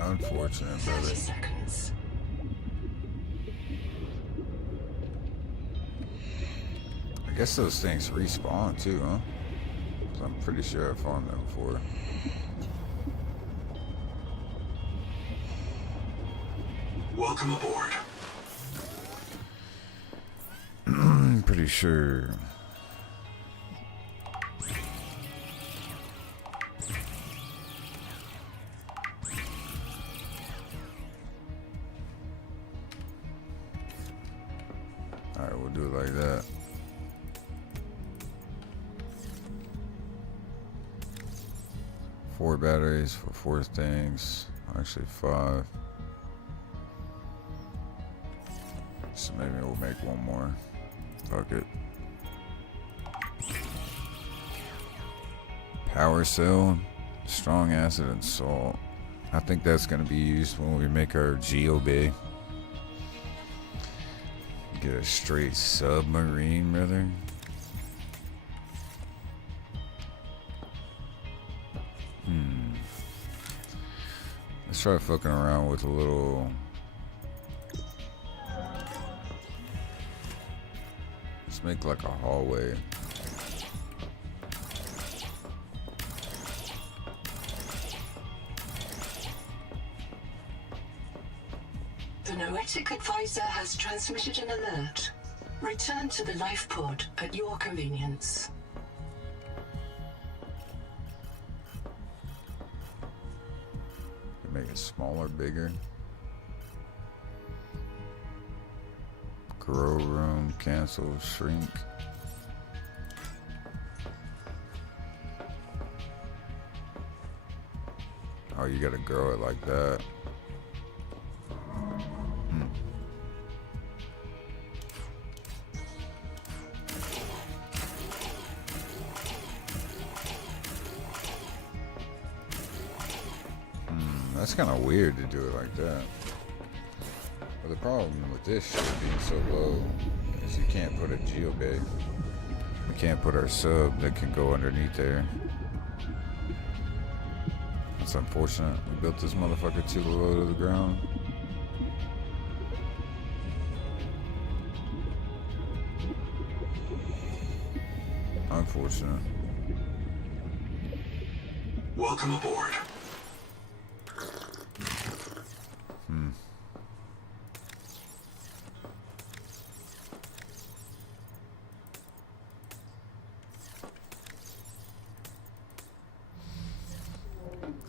Unfortunate, brother. 30 seconds. I guess those things respawn too, huh? 'Cause I'm pretty sure I farmed them before. Welcome aboard. Pretty sure. Alright, we'll do it like that. Four batteries for 4 things. Actually 5. So maybe we'll make one more. Fuck it. Power cell, strong acid and salt. I think that's gonna be used when we make our geobay. Get a straight submarine, brother. Let's try fucking around with a little. Let's make like a hallway. The Noetic Advisor has transmitted an alert. Return to the life pod at your convenience. Make it smaller, bigger. Grow room, cancel, shrink. Oh, you gotta grow it like that. That's kind of weird to do it like that. But the problem with this shit being so low is you can't put a geobay. We can't put our sub that can go underneath there. That's unfortunate. We built this motherfucker too low to the ground. Unfortunate. Welcome aboard.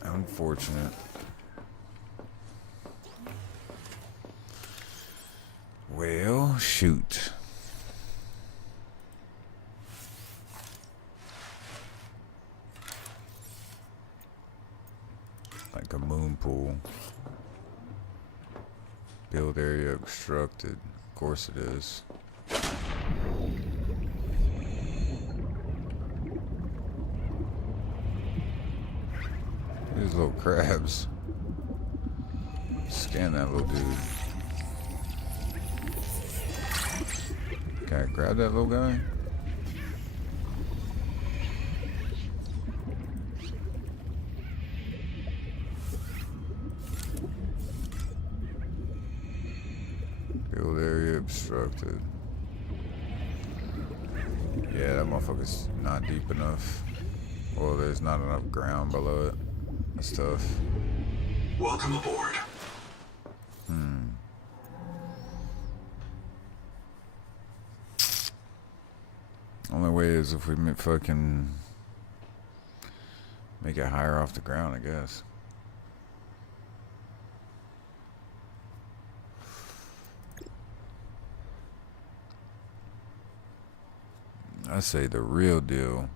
Unfortunate. Well, shoot. Like a moon pool. Build area obstructed. Of course it is. These little crabs. Scan that little dude. Can I grab that little guy? Build area obstructed. Yeah, that motherfucker's not deep enough. Well, there's not enough ground below it. That's tough. Welcome aboard. Only way is if we fucking make it higher off the ground, I guess. I say the real deal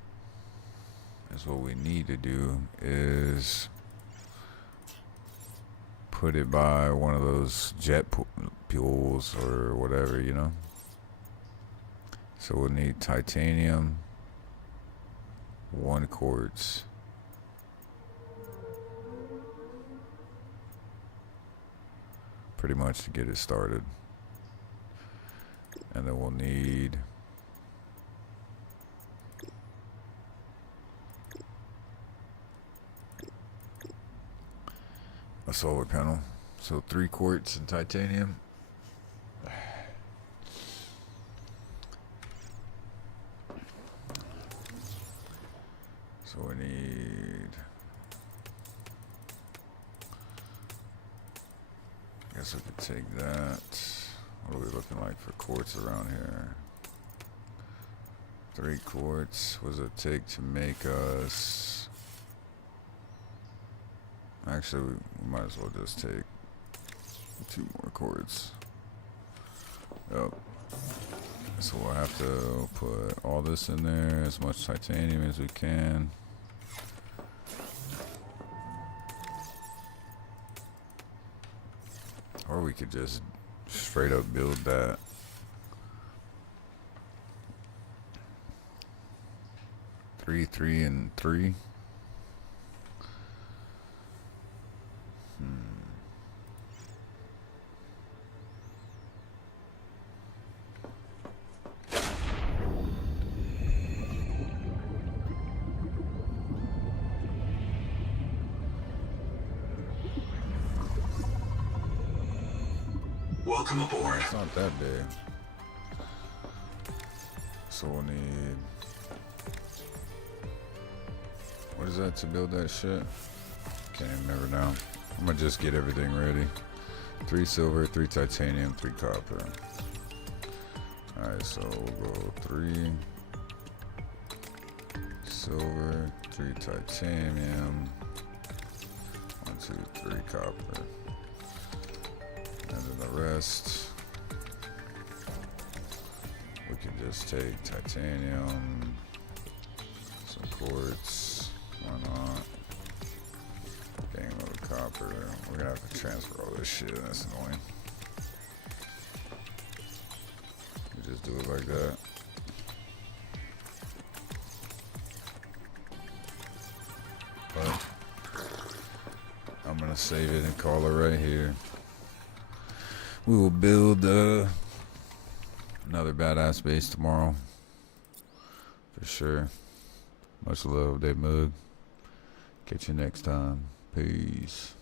is what we need to do is put it by one of those jet pools or whatever, you know. So we'll need titanium, 1 quartz, pretty much to get it started. And then we'll need a solar panel. So 3 quartz and titanium. So we need, guess we could take that. What are we looking like for quartz around here? 3 quartz. What does it take to make us? Actually, we might as well just take 2 more quartz. Yep. So we'll have to put all this in there, as much titanium as we can. Or we could just straight up build that. Three, and 3. Welcome aboard. It's not that big. So we'll need... What is that to build that shit? Can't even remember now. I'm gonna just get everything ready. 3 silver, 3 titanium, 3 copper. Alright, so we'll go 3 silver, 3 titanium, 1, 2, 3 copper. And then the rest, we can just take titanium, some quartz, why not? Gang load of copper. We're gonna have to transfer all this shit, that's annoying. We just do it like that. But I'm gonna save it and call it right here. We will build another badass base tomorrow. For sure. Much love, Dave Mug. Catch you next time. Peace.